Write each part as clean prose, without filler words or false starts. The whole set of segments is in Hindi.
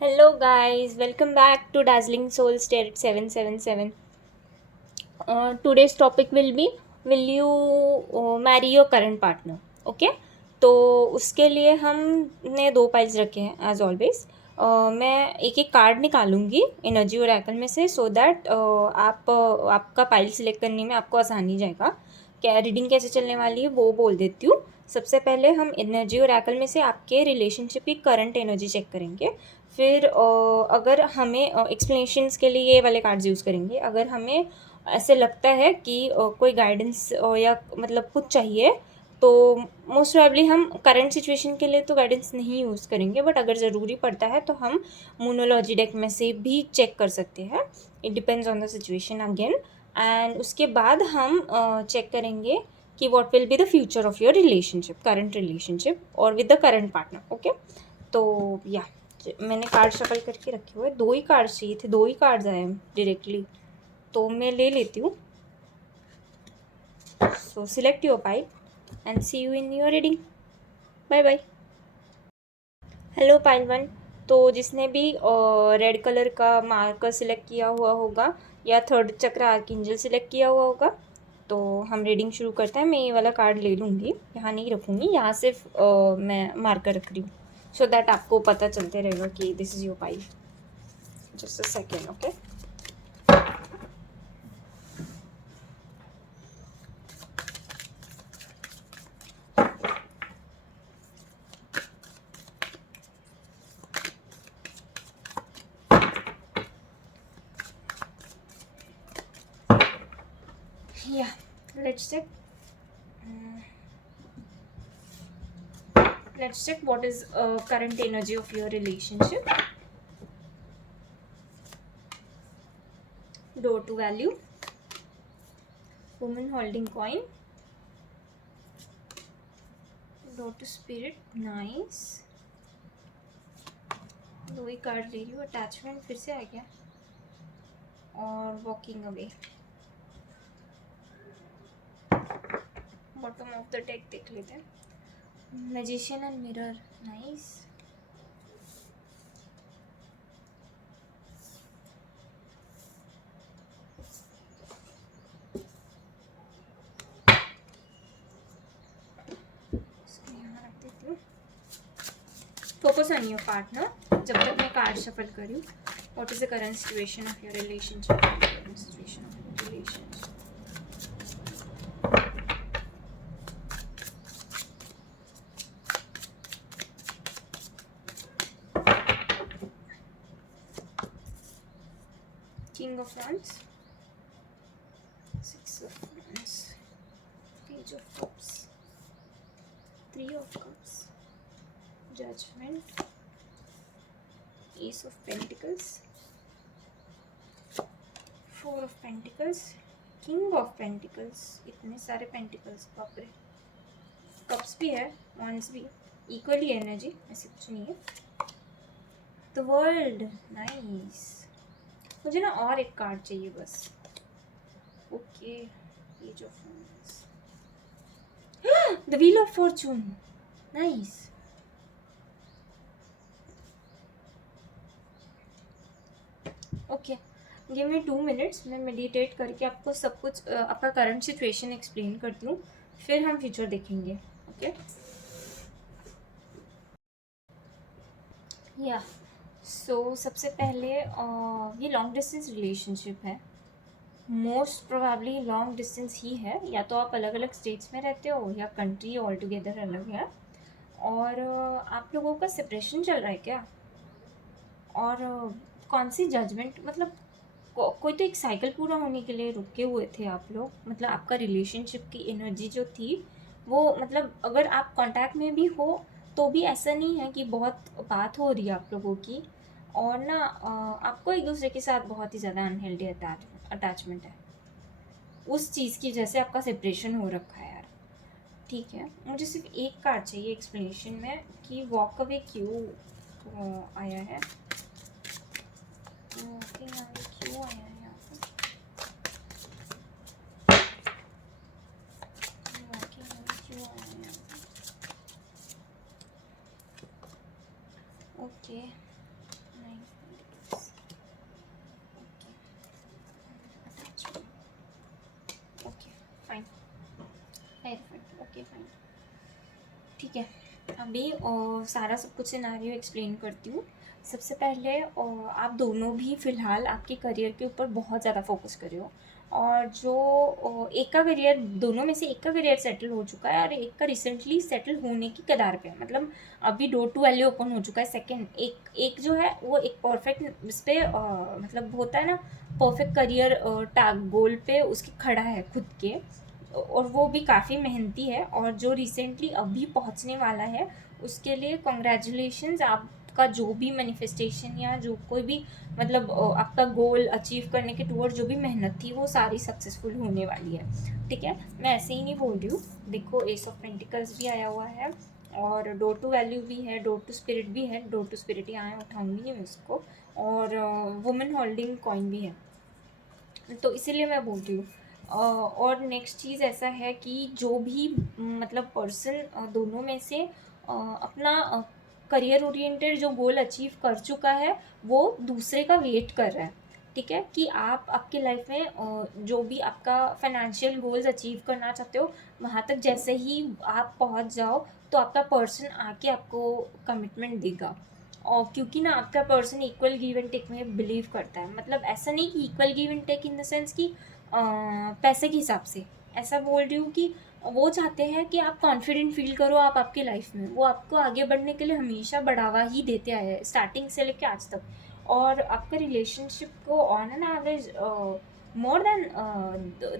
Hello, guys. Welcome back to Dazzling Soul Stare at 777. Today's topic will be, will you marry your current partner? Okay. तो उसके लिए हमने दो फाइल्स रखे हैं एज ऑलवेज। मैं एक एक कार्ड निकालूंगी एनर्जी और एकल में से, सो दैट आपका फाइल सिलेक्ट करने में आपको आसानी जाएगा। क्या रीडिंग कैसे चलने वाली है वो बोल देती हूँ। सबसे पहले हम एनर्जी और एकल में से आपके रिलेशनशिप की करंट एनर्जी चेक करेंगे। फिर अगर हमें एक्सप्लेनेशंस के लिए ये वाले कार्ड्स यूज़ करेंगे। अगर हमें ऐसे लगता है कि कोई गाइडेंस या मतलब कुछ चाहिए, तो मोस्ट प्रोबेबली हम करंट सिचुएशन के लिए तो गाइडेंस नहीं यूज़ करेंगे, बट अगर ज़रूरी पड़ता है तो हम मोनोलॉजी डेक में से भी चेक कर सकते हैं। It depends on the situation again. And उसके बाद हम चेक करेंगे कि what will be the future of your relationship, current relationship और with the current partner. Okay, तो या मैंने कार्ड शफल करके रखे हुए, दो ही कार्ड चाहिए थे, दो ही कार्ड्स आए हैं डायरेक्टली, तो मैं ले लेती हूँ। So select your pile and see you in your reading. Bye bye. Hello pile one. तो जिसने भी रेड कलर का मार्कर सिलेक्ट किया हुआ होगा या थर्ड चक्र आर्कएंजल सिलेक्ट किया हुआ होगा, तो हम रीडिंग शुरू करते हैं। मैं ये वाला कार्ड ले लूँगी, यहाँ नहीं रखूँगी, यहाँ सिर्फ मैं मार्कर रख रही हूँ, सो दैट आपको पता चलते रहेगा कि this is your pile. Just a second. Okay, yeah, let's check. Let's check what is current energy of your relationship. Door to value, woman holding coin, door to spirit, nice. दो ही कार्ड ले रही हूँ, अटैचमेंट फिर से आ गया, और walking away. Bottom of the deck देख लेते हैं, मैजिशियन एंड मिरर, नाइस। इसको यहाँ रख देती हूँ। फोकस ऑन योर पार्टनर जब तक मैं कार्ड शफल कर रही हूँ। What is the current situation of your relationship? Situation of your relationship, King of Wands, Six of Wands, Page of Cups, Three of Cups, Judgment, Ace of Pentacles, Four of Pentacles, King of Pentacles। इतने सारे पेंटिकल्स, बाप रे। कप्स भी है, वॉन्ड्स भी, इक्वली एनर्जी, ऐसे कुछ नहीं है। The world, nice. मुझे ना और एक कार्ड चाहिए बस। Okay, page of wands, the wheel of Fortune, nice. Okay, give me 2 minutes, मैं मेडिटेट करके आपको सब कुछ आपका करंट सिचुएशन एक्सप्लेन करती हूँ, फिर हम फ्यूचर देखेंगे। ओके, या सो सबसे पहले ये लॉन्ग डिस्टेंस रिलेशनशिप है, मोस्ट प्रोबेबली लॉन्ग डिस्टेंस ही है। या तो आप अलग अलग स्टेट्स में रहते हो या कंट्री ऑल टुगेदर अलग है। और आप लोगों का सेपरेशन चल रहा है क्या? और कौन सी जजमेंट, मतलब कोई तो एक साइकिल पूरा होने के लिए रुके हुए थे आप लोग। मतलब आपका रिलेशनशिप की एनर्जी जो थी वो, मतलब अगर आप कांटेक्ट में भी हो तो भी ऐसा नहीं है कि बहुत बात हो रही है आप लोगों की। और ना आपको एक दूसरे के साथ बहुत ही ज़्यादा अनहेल्दी अटैचमेंट है, उस चीज़ की जैसे आपका सेपरेशन हो रखा है यार। ठीक है, मुझे सिर्फ एक कार्ड चाहिए एक्सप्लेनेशन में कि वॉक अवे क्यों आया है, वॉकिंग अवे क्यों आया है यहाँ पर, वॉकिंग अवे क्यों आया है यहाँ पर। ओके, ठीक है, अभी सारा सब कुछ सिनेरियो एक्सप्लेन करती हूँ। सबसे पहले आप दोनों भी फ़िलहाल आपके करियर के ऊपर बहुत ज़्यादा फोकस कर रहे हो, और जो एक का करियर, दोनों में से एक का करियर सेटल हो चुका है और एक का रिसेंटली सेटल होने की कगार पे है, मतलब अभी डोर टू वैल्यू ओपन हो चुका है। सेकंड एक जो है वो एक परफेक्ट इस पे मतलब होता है ना, परफेक्ट करियर टाग गोल पे उसकी खड़ा है खुद के, और वो भी काफ़ी मेहनती है, और जो रिसेंटली अभी पहुंचने वाला है उसके लिए कॉन्ग्रेचुलेशंस। आपका जो भी मैनिफेस्टेशन या जो कोई भी मतलब आपका गोल अचीव करने के टूवर्ड जो भी मेहनत थी वो सारी सक्सेसफुल होने वाली है। ठीक है, मैं ऐसे ही नहीं बोल रही हूँ। देखो, एस ऑफ पेंटिकल्स भी आया हुआ है, और डोर टू वैल्यू भी है, डोर टू स्पिरिट भी है। डोर टू स्पिरिट यहाँ उठाऊंगी नहीं मैं उसको, और वुमेन होल्डिंग कॉइन भी है, तो इसीलिए मैं बोल रही हूँ। और नेक्स्ट चीज़ ऐसा है कि जो भी मतलब पर्सन दोनों में से अपना करियर ओरिएंटेड जो गोल अचीव कर चुका है वो दूसरे का वेट कर रहा है। ठीक है, कि आप आपकी लाइफ में जो भी आपका फाइनेंशियल गोल्स अचीव करना चाहते हो वहाँ तक जैसे ही आप पहुँच जाओ तो आपका पर्सन आके आपको कमिटमेंट देगा। और क्योंकि ना आपका person equal give and take में बिलीव करता है, मतलब ऐसा नहीं कि equal give and take in the sense कि पैसे के हिसाब से, ऐसा बोल रही हूँ कि वो चाहते हैं कि आप कॉन्फिडेंट फील करो आप आपकी लाइफ में। वो आपको आगे बढ़ने के लिए हमेशा बढ़ावा ही देते आए हैं स्टार्टिंग से लेके आज तक। और आपका रिलेशनशिप को on an average more than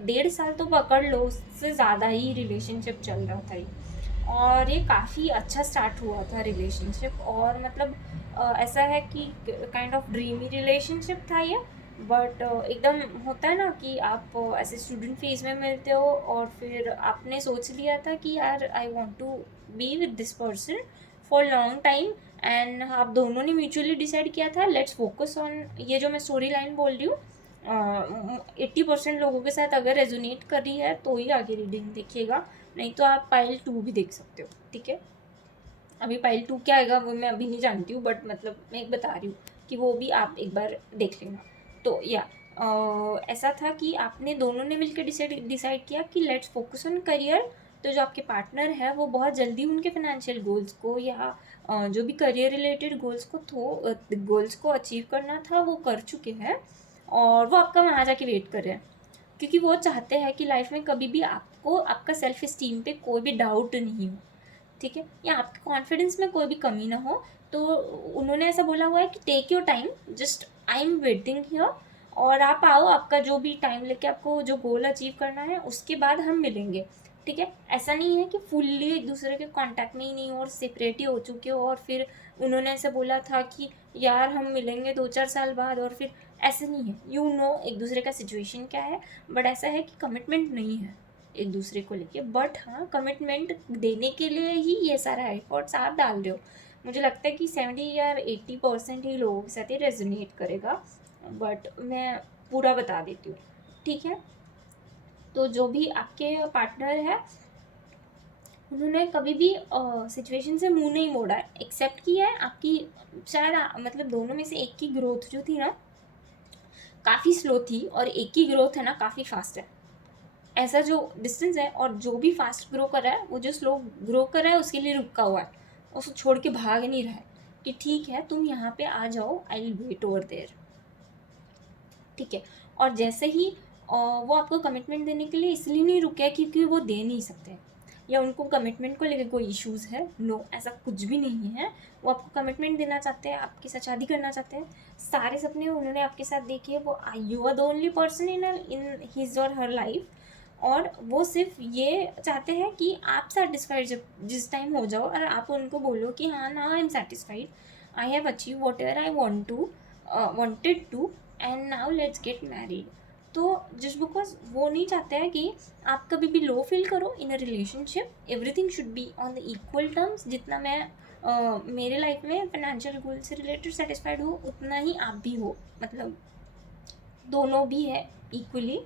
1.5 साल तो पकड़ लो, उससे ज़्यादा ही रिलेशनशिप चल रहा था ये। और ये काफ़ी अच्छा स्टार्ट हुआ था रिलेशनशिप, और मतलब ऐसा है कि काइंड ऑफ ड्रीमी रिलेशनशिप था ये। बट एकदम होता है ना कि आप ऐसे स्टूडेंट फेज में मिलते हो और फिर आपने सोच लिया था कि यार I want to be with this person for long time, and आप दोनों ने म्यूचुअली डिसाइड किया था लेट्स फोकस ऑन, ये जो मैं स्टोरी लाइन बोल रही हूँ 80% लोगों के साथ अगर रेजोनेट कर रही है तो ही आगे रीडिंग देखिएगा, नहीं तो आप पाइल 2 भी देख सकते हो। ठीक है, अभी पाइल 2 क्या आएगा वो मैं अभी नहीं जानती हूँ, बट मतलब मैं एक बता रही हूँ कि वो भी आप एक बार देख लेना। तो या ऐसा था कि आपने दोनों ने मिलकर डिसाइड किया कि लेट्स फोकस ऑन करियर। तो जो आपके पार्टनर है वो बहुत जल्दी उनके फाइनेंशियल गोल्स को या जो भी करियर रिलेटेड गोल्स को अचीव करना था वो कर चुके हैं, और वो आपका वहाँ जाके वेट कर रहे हैं, क्योंकि वो चाहते हैं कि लाइफ में कभी भी आपको आपका सेल्फ इस्टीम पे कोई भी डाउट नहीं हो। ठीक है, या आपके कॉन्फिडेंस में कोई भी कमी ना हो। तो उन्होंने ऐसा बोला हुआ है कि take your time, just I am waiting here, और आप आओ, आपका जो भी टाइम लेके आपको जो गोल अचीव करना है उसके बाद हम मिलेंगे। ठीक है, ऐसा नहीं है कि फुल्ली एक दूसरे के कांटेक्ट में ही नहीं हो और सेपरेट ही हो चुके हो, और फिर उन्होंने ऐसे बोला था कि यार हम मिलेंगे 2-4 साल बाद, और फिर ऐसे नहीं है। एक दूसरे का सिचुएशन क्या है, बट ऐसा है कि कमिटमेंट नहीं है एक दूसरे को लेके। बट हाँ, कमिटमेंट देने के लिए ही ये सारा एफर्ट्स आप डाल रहे हो। मुझे लगता है कि 70 या 80% ही लोगों के साथ ये रेजोनेट करेगा, बट मैं पूरा बता देती हूँ। ठीक है, तो जो भी आपके पार्टनर है उन्होंने कभी भी सिचुएशन से मुंह नहीं मोड़ा है, एक्सेप्ट किया है आपकी शायद मतलब दोनों में से एक की ग्रोथ जो थी ना काफ़ी स्लो थी, और एक की ग्रोथ है ना काफ़ी फास्ट है। ऐसा जो डिस्टेंस है, और जो भी फास्ट ग्रो कर रहा है वो जो स्लो ग्रो कर रहा है उसके लिए रुका हुआ है, उसको छोड़ के भाग नहीं रहा है कि ठीक है तुम यहाँ पे आ जाओ, I will wait over there. ठीक है, और जैसे ही वो आपको कमिटमेंट देने के लिए इसलिए नहीं रुके हैं क्योंकि वो दे नहीं सकते, या उनको कमिटमेंट को लेकर कोई इश्यूज़ है। नो, ऐसा कुछ भी नहीं है। वो आपको कमिटमेंट देना चाहते हैं, आपके साथ शादी करना चाहते हैं, सारे सपने उन्होंने आपके साथ देखे हैं। वो you are the only person in his or her life, और वो सिर्फ ये चाहते हैं कि आप सेटिस्फाइड जब जिस टाइम हो जाओ और आप उनको बोलो कि हाँ ना I am satisfied, I have achieve whatever I wanted to, and now let's get married. तो जस्ट बिकॉज वो नहीं चाहते हैं कि आप कभी भी लो फील करो in a relationship, everything should be on the equal terms. जितना मैं मेरे लाइफ में फाइनेंशियल गोल से रिलेटेड सेटिस्फाइड हूँ उतना ही आप भी हो, मतलब दोनों भी है इक्वली।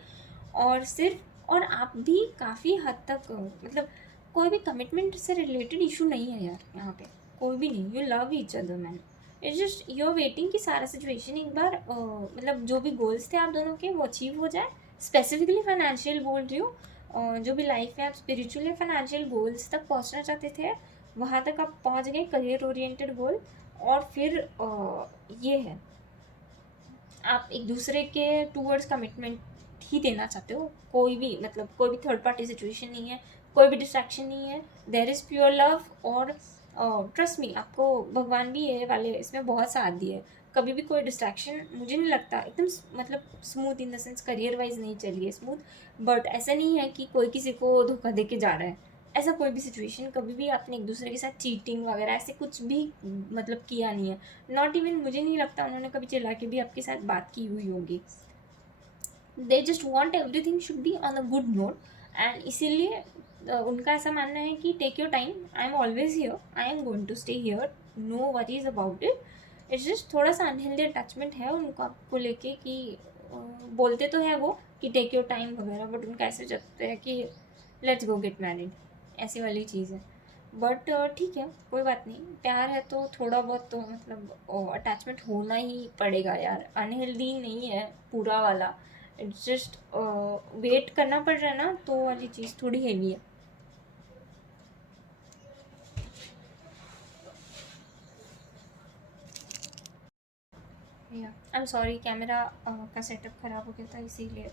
और सिर्फ और आप भी काफ़ी हद तक मतलब कोई भी कमिटमेंट से रिलेटेड इशू नहीं है यार यहाँ पे, कोई भी नहीं। You love each other man, it's just you are waiting कि सारा सिचुएशन एक बार मतलब जो भी गोल्स थे आप दोनों के वो अचीव हो जाए। स्पेसिफिकली फाइनेंशियल बोल रही हूँ, जो भी लाइफ में आप स्पिरिचुअल या फाइनेंशियल गोल्स तक पहुँचना चाहते थे वहाँ तक आप पहुँच गए, करियर ओरिएंटेड गोल। और फिर ये है, आप एक दूसरे के टूवर्ड्स कमिटमेंट ही देना चाहते हो, कोई भी मतलब कोई भी थर्ड पार्टी सिचुएशन नहीं है, कोई भी डिस्ट्रैक्शन नहीं है, देयर इज़ प्योर लव। और ट्रस्ट मी, आपको भगवान भी ये वाले इसमें बहुत साथ दिए है। कभी भी कोई डिस्ट्रैक्शन मुझे नहीं लगता एकदम मतलब smooth in the sense career wise नहीं चली है स्मूथ, बट ऐसा नहीं है कि कोई किसी को धोखा दे के जा रहा है। ऐसा कोई भी सिचुएशन कभी भी आपने एक दूसरे के साथ चीटिंग वगैरह ऐसे कुछ भी मतलब किया नहीं है। नॉट इवन, मुझे नहीं लगता उन्होंने कभी चिल्ला के भी आपके साथ बात की हुई होगी। They just want everything should be on a good note. And इसीलिए उनका ऐसा मानना है कि take your time, I am always here, I am going to stay here, no worries about it. It's just थोड़ा सा अनहेल्दी अटैचमेंट है उनको आपको लेके कि बोलते तो है वो कि टेक योर टाइम वगैरह, बट उनका ऐसे चलते हैं कि लेट्स गो गेट मैरिड, ऐसी वाली चीज़ है। बट ठीक है, कोई बात नहीं, प्यार है तो थोड़ा बहुत तो मतलब अटैचमेंट होना ही पड़ेगा यार, अनहेल्दी नहीं है पूरा वाला। इट्स जस्ट वेट करना पड़ रहा है ना, तो वाली चीज़ थोड़ी हैवी है। या आई एम सॉरी, कैमरा का सेटअप ख़राब हो गया था इसीलिए।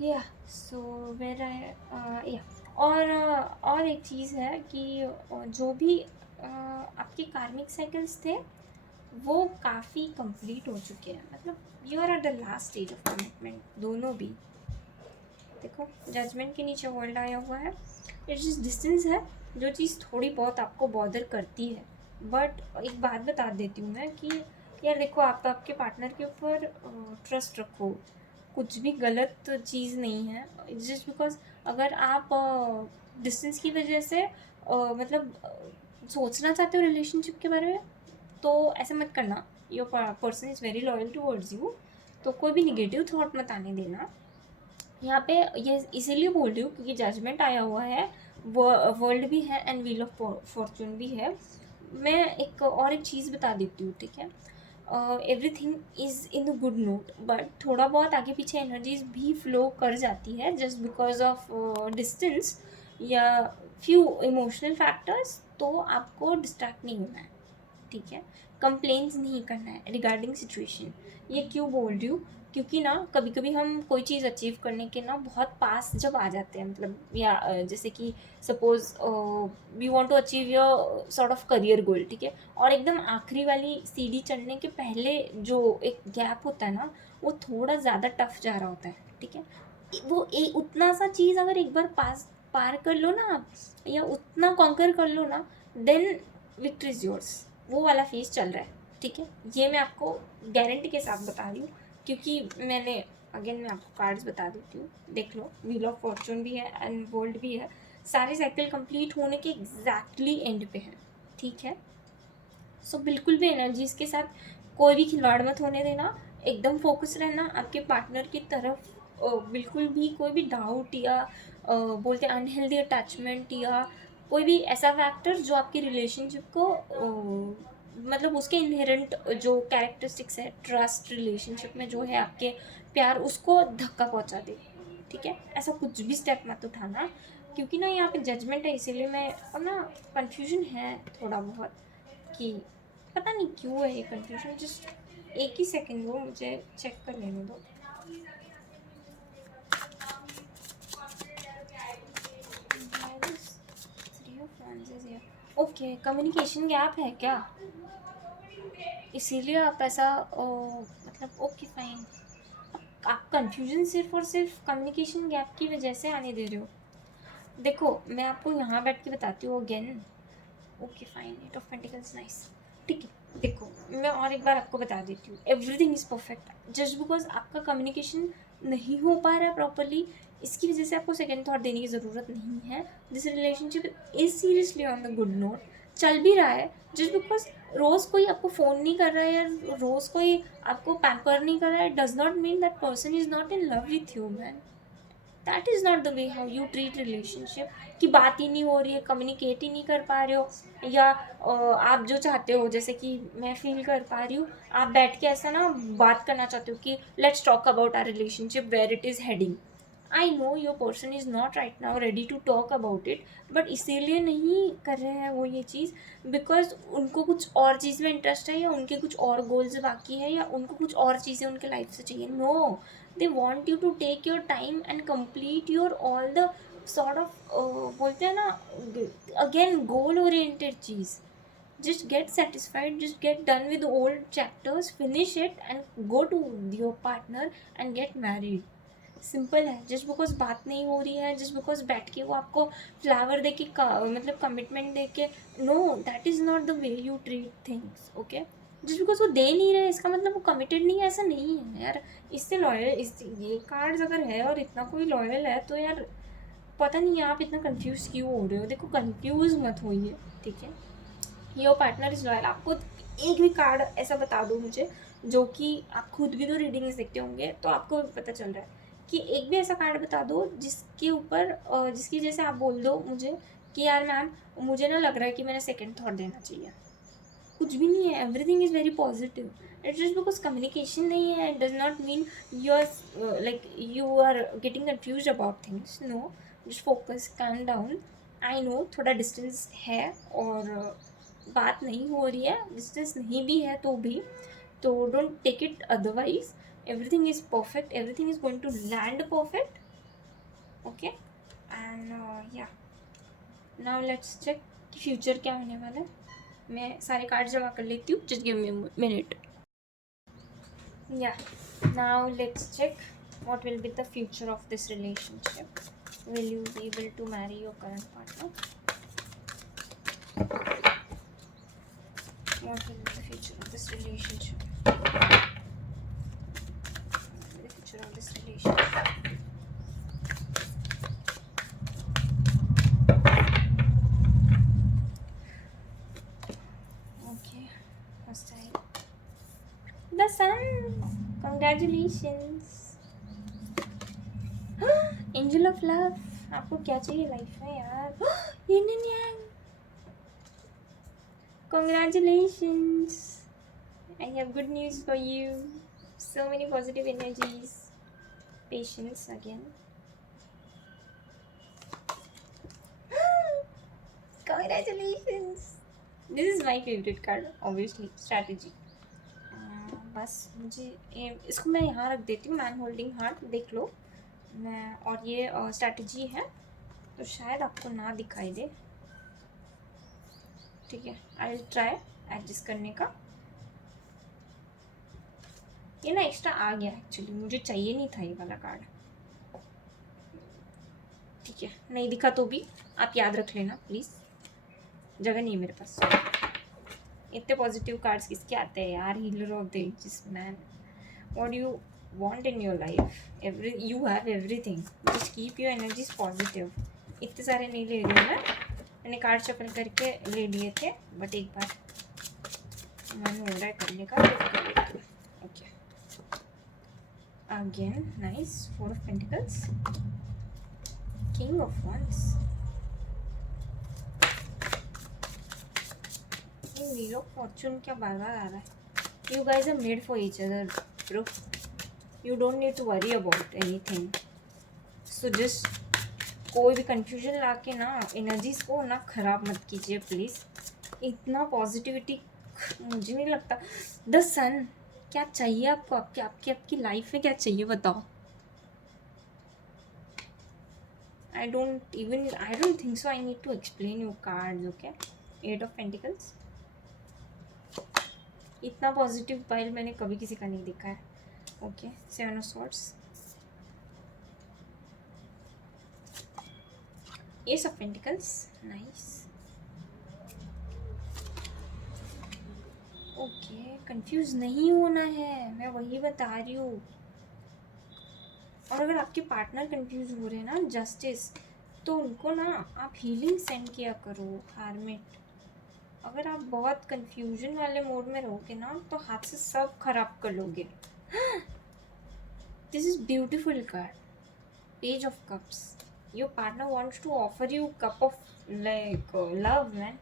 या सो वेर आई या और एक चीज़ है कि जो भी आपके कार्मिक साइकिल्स थे वो काफ़ी कंप्लीट हो चुके हैं, मतलब you are at the last stage of commitment दोनों भी। देखो, जजमेंट के नीचे वर्ल्ड आया हुआ है, इट जिस डिस्टेंस है जो चीज़ थोड़ी बहुत आपको बॉदर करती है। बट एक बात बता देती हूँ मैं कि यार देखो, आप आपके पार्टनर के ऊपर ट्रस्ट रखो, कुछ भी गलत चीज़ नहीं है। जस्ट बिकॉज अगर आप डिस्टेंस की वजह से मतलब सोचना चाहते हो रिलेशनशिप के बारे में, तो ऐसा मत करना। Your person is very loyal towards you, तो कोई भी निगेटिव थॉट मत आने देना। यहाँ पे ये इसीलिए बोल रही हूँ क्योंकि जजमेंट आया हुआ है, वर्ल्ड भी है एंड व्हील ऑफ फॉर्चून भी है। मैं एक और एक चीज़ बता देती हूँ, ठीक है। Everything is in a good note, but थोड़ा बहुत आगे पीछे एनर्जीज भी फ्लो कर जाती है जस्ट बिकॉज ऑफ डिस्टेंस या फ्यू इमोशनल फैक्टर्स। तो आपको डिस्ट्रैक्ट नहीं होना है, ठीक है। कंप्लेंट्स नहीं करना है रिगार्डिंग सिचुएशन। ये क्यों बोल रही हूँ, क्योंकि ना कभी कभी हम कोई चीज़ अचीव करने के ना बहुत पास जब आ जाते हैं, मतलब या जैसे कि suppose we want to achieve your sort of career goal, ठीक है। और एकदम आखिरी वाली सीढ़ी चढ़ने के पहले जो एक गैप होता है ना, वो थोड़ा ज़्यादा टफ जा रहा होता है, ठीक है। वो उतना सा चीज़ अगर एक बार पार कर लो ना आप, या उतना कॉन्कर कर लो ना, देन विक्ट्री इज़ योर्स। वो वाला फेज चल रहा है, ठीक है। ये मैं आपको गारंटी के साथ बता रही हूँ, क्योंकि मैंने अगेन मैं आपको कार्ड्स बता देती हूँ, देख लो। व्हील ऑफ फॉर्चून भी है एंड गोल्ड भी है, सारे साइकिल कंप्लीट होने के एग्जैक्टली एंड पे है, ठीक है। सो बिल्कुल भी एनर्जीज के साथ कोई भी खिलवाड़ मत होने देना, एकदम फोकस रहना आपके पार्टनर की तरफ। बिल्कुल भी कोई भी डाउट या बोलते अनहेल्दी अटैचमेंट या कोई भी ऐसा फैक्टर जो आपकी रिलेशनशिप को मतलब उसके इनहेरेंट जो कैरेक्टरिस्टिक्स है ट्रस्ट रिलेशनशिप में जो है आपके प्यार, उसको धक्का पहुंचा दे, ठीक है। ऐसा कुछ भी स्टेप मत उठाना, क्योंकि ना यहाँ पे जजमेंट है, इसीलिए मैं और ना कन्फ्यूजन है थोड़ा बहुत कि पता नहीं क्यों है ये कन्फ्यूजन। जस्ट एक ही सेकंड दो, मुझे चेक कर लेने दो। ओके, कम्युनिकेशन गैप है क्या, इसीलिए आप ऐसा मतलब ओके फाइन। आप कंफ्यूजन सिर्फ और सिर्फ कम्युनिकेशन गैप की वजह से आने दे रहे हो। देखो, मैं आपको यहाँ बैठ के बताती हूँ again. Okay fine, eight of pentacles, nice, ठीक है। देखो, मैं और एक बार आपको बता देती हूँ, everything is perfect. Just because आपका कम्युनिकेशन नहीं हो पा रहा है प्रॉपरली, इसकी वजह से आपको सेकेंड थॉट देने की ज़रूरत नहीं है। This relationship is seriously on the good note, चल भी रहा है। जस्ट बिकॉज रोज़ कोई आपको फ़ोन नहीं कर रहा है या रोज़ कोई आपको पैम्पर नहीं कर रहा है, does not mean that person is not in love with you man. That is not the way how you treat relationship. कि बात ही नहीं हो रही है, कम्युनिकेट ही नहीं कर पा रहे हो, या आप जो चाहते हो, जैसे कि मैं फील कर पा रही हूँ, आप बैठ के ऐसा ना बात करना चाहते हो कि let's talk about our relationship where it is heading. I know your person is not right now ready to talk about it, but इसीलिए नहीं कर रहे हैं वो ये चीज़ बिकॉज उनको कुछ और चीज़ में इंटरेस्ट है, या उनके कुछ और गोल्स बाकी है, या उनको कुछ और चीज़ें उनके लाइफ से चाहिए. No, they want you to take your time and complete your all the sort of, बोलते हैं ना, अगेन गोल ओरिएंटेड चीज़. Just get satisfied, just get done with the old chapters, finish it and go to your partner and get married. Simple है. जस्ट बिकॉज बात नहीं हो रही है, जस्ट बिकॉज बैठ के वो आपको फ्लावर दे के मतलब कमिटमेंट दे के, no, that is not the way you treat things. Okay, just because वो दे नहीं रहे इसका मतलब वो कमिटेड नहीं है, ऐसा नहीं है यार. इससे लॉयल, इस ये कार्ड्स अगर है और इतना कोई लॉयल है तो यार पता नहीं आप इतना कंफ्यूज क्यों हो रहे हो. देखो, कंफ्यूज मत होइए, ठीक है. Your partner is loyal. आपको एक भी कार्ड ऐसा बता दो मुझे, जो कि आप खुद भी तो रीडिंग्स देखते होंगे तो आपको पता चल रहा है कि एक भी ऐसा कार्ड बता दो जिसके ऊपर जिसकी जैसे आप बोल दो मुझे कि यार मैम मुझे ना लग रहा है कि मैंने सेकंड थॉट देना चाहिए. कुछ भी नहीं है, everything is very positive. It's just because communication नहीं है, it does not mean you are like you are getting confuse about things. No, just focus, calm down. I know थोड़ा डिस्टेंस है और बात नहीं हो रही है, डिस्टेंस नहीं भी है तो भी, तो don't take it otherwise. Everything is perfect, everything is going to land perfect. Okay, and yeah now let's check कि फ्यूचर क्या होने वाला है. मैं सारे कार्ड जमा कर लेती हूँ, just give me minute. Yeah now let's check what will be the future of this relationship. Will you be able to marry your current partner? What will be the future of this relationship? The future of this relationship. Okay, first time. The sun. Congratulations. Angel of love. आपको क्या चाहिए लाइफ में यार? Yin and yang. Congratulations. I have good news for you. So many positive energies. Patience again. Congratulations. This is my favorite card, obviously. Strategy. बस मुझे इसको मैं यहाँ रख देती हूँ. मैन होल्डिंग हार्ट देख लो. मैं और ये स्ट्रैटेजी है तो शायद आपको ना दिखाई दे. ठीक है, आई विल ट्राई एडजस्ट करने का. ये ना एक्स्ट्रा आ गया, एक्चुअली मुझे चाहिए नहीं था ये वाला कार्ड. ठीक है, नहीं दिखा तो भी आप याद रख लेना प्लीज़, जगह नहीं है मेरे पास. इतने पॉजिटिव कार्ड्स किसके आते हैं यार. Healer of the ages man. What you want in your life, you have everything, just keep your energies positive. इतने सारे नहीं ले रही हूँ मैंने कार्ड शफल करके ले लिए थे, बट एक बार मन हो रहा है करने का. Okay, again nice. 4 of Pentacles, King of Wands, Wheel of Fortune. क्या बार बार आ रहा है. You guys are made for each other, bro. You don't need to worry about anything. So just कोई भी कंफ्यूजन ला के ना एनर्जीज को ना ख़राब मत कीजिए प्लीज़. इतना पॉजिटिविटी मुझे नहीं लगता. The sun. क्या चाहिए आपको, आपकी लाइफ में क्या चाहिए बताओ. I don't think so I need to explain your cards. Okay, 8 of Pentacles. इतना पॉजिटिव पाइल मैंने कभी किसी का नहीं देखा है. Okay, 7 of Swords, Ace of Pentacles. Nice. Okay, confuse नहीं होना है, मैं वही बता रही हूँ. और अगर आपके पार्टनर कंफ्यूज हो रहे हैं ना, जस्टिस, तो उनको ना आप हीलिंग सेंड किया करो. हार्मिट. अगर आप बहुत कंफ्यूजन वाले मोड में रहोगे ना तो हाथ से सब खराब कर लोगे. This is beautiful card. Page of Cups. Your partner wants to offer you cup of like love, man.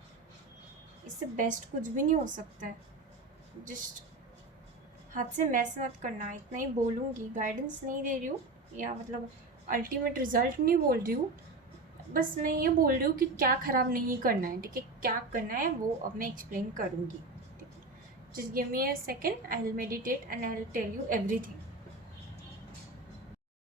इससे बेस्ट कुछ भी नहीं हो सकता है. जस्ट हाथ से मैस मत करना, इतना ही बोलूँगी. गाइडेंस नहीं दे रही हूँ, या मतलब अल्टीमेट रिजल्ट नहीं बोल रही हूँ, बस मैं ये बोल रही हूँ कि क्या ख़राब नहीं करना है, ठीक है, क्या करना है वो अब मैं एक्सप्लेन करूँगी, ठीक है। Just give me a second, I will meditate and I will tell you everything.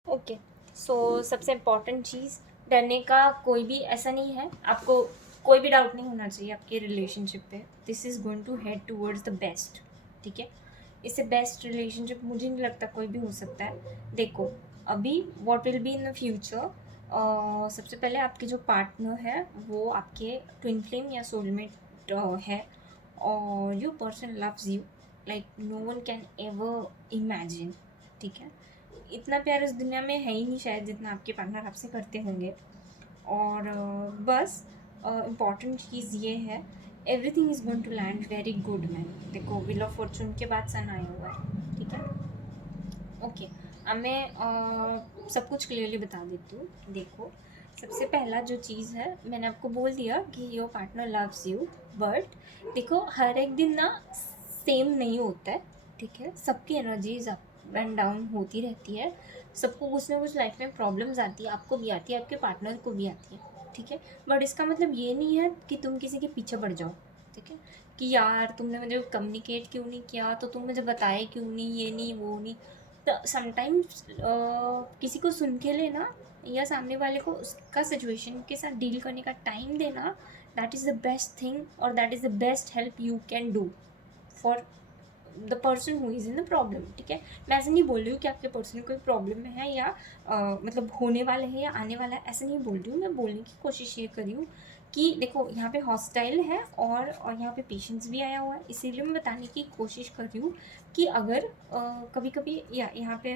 Okay, so सबसे इम्पॉर्टेंट चीज़, डरने का कोई भी ऐसा नहीं है, आपको कोई भी डाउट नहीं होना चाहिए आपके रिलेशनशिप पे। This is going to head towards the best, ठीक है। इससे बेस्ट रिलेशनशिप मुझे नहीं लगता कोई भी हो सकता है। देखो, अभी what will be in the future, सबसे पहले आपके जो पार्टनर है वो आपके ट्विन फ्लेम या सोलमेट है, और your person loves you like no one can ever imagine, ठीक है। इतना प्यार इस दुनिया में है ही नहीं शायद जितना आपके पार्टनर आपसे करते होंगे। और बस इम्पॉर्टेंट चीज़ ये है, everything is going to land very good man. देखो, व्हील ऑफ फॉर्चून के बाद सन आया हुआ है, ठीक है। ओके, अब मैं सब कुछ क्लियरली बता देती हूँ। देखो, सबसे पहला जो चीज़ है, मैंने आपको बोल दिया कि your partner loves you, but देखो हर एक दिन ना सेम नहीं होता है, ठीक है। सबकी एनर्जीज अप एंड डाउन होती रहती है, सबको कुछ ना कुछ लाइफ में प्रॉब्लम्स आती है, आपको भी आती है, आपके पार्टनर को भी आती है, ठीक है। बट इसका मतलब ये नहीं है कि तुम किसी के पीछे पड़ जाओ, ठीक है, कि यार तुमने मुझे कम्युनिकेट क्यों नहीं किया, तो तुम मुझे बताए क्यों नहीं, ये नहीं वो नहीं। तो समटाइम्स किसी को सुन के लेना या सामने वाले को उसका सिचुएशन के साथ डील करने का टाइम देना, that is the best thing और that is the best help you can do for the person who is in the problem, ठीक है। मैं ऐसे नहीं बोल रही हूँ कि आपके पर्सन में कोई प्रॉब्लम में है या मतलब होने वाले हैं या आने वाला है, ऐसे नहीं बोल रही हूँ। मैं बोलने की कोशिश ये कर रही हूँ कि देखो यहाँ पे हॉस्टाइल है और यहाँ पे पेशेंस भी आया हुआ है, इसीलिए मैं बताने की कोशिश कर रही हूँ कि अगर कभी कभी या यहाँ पे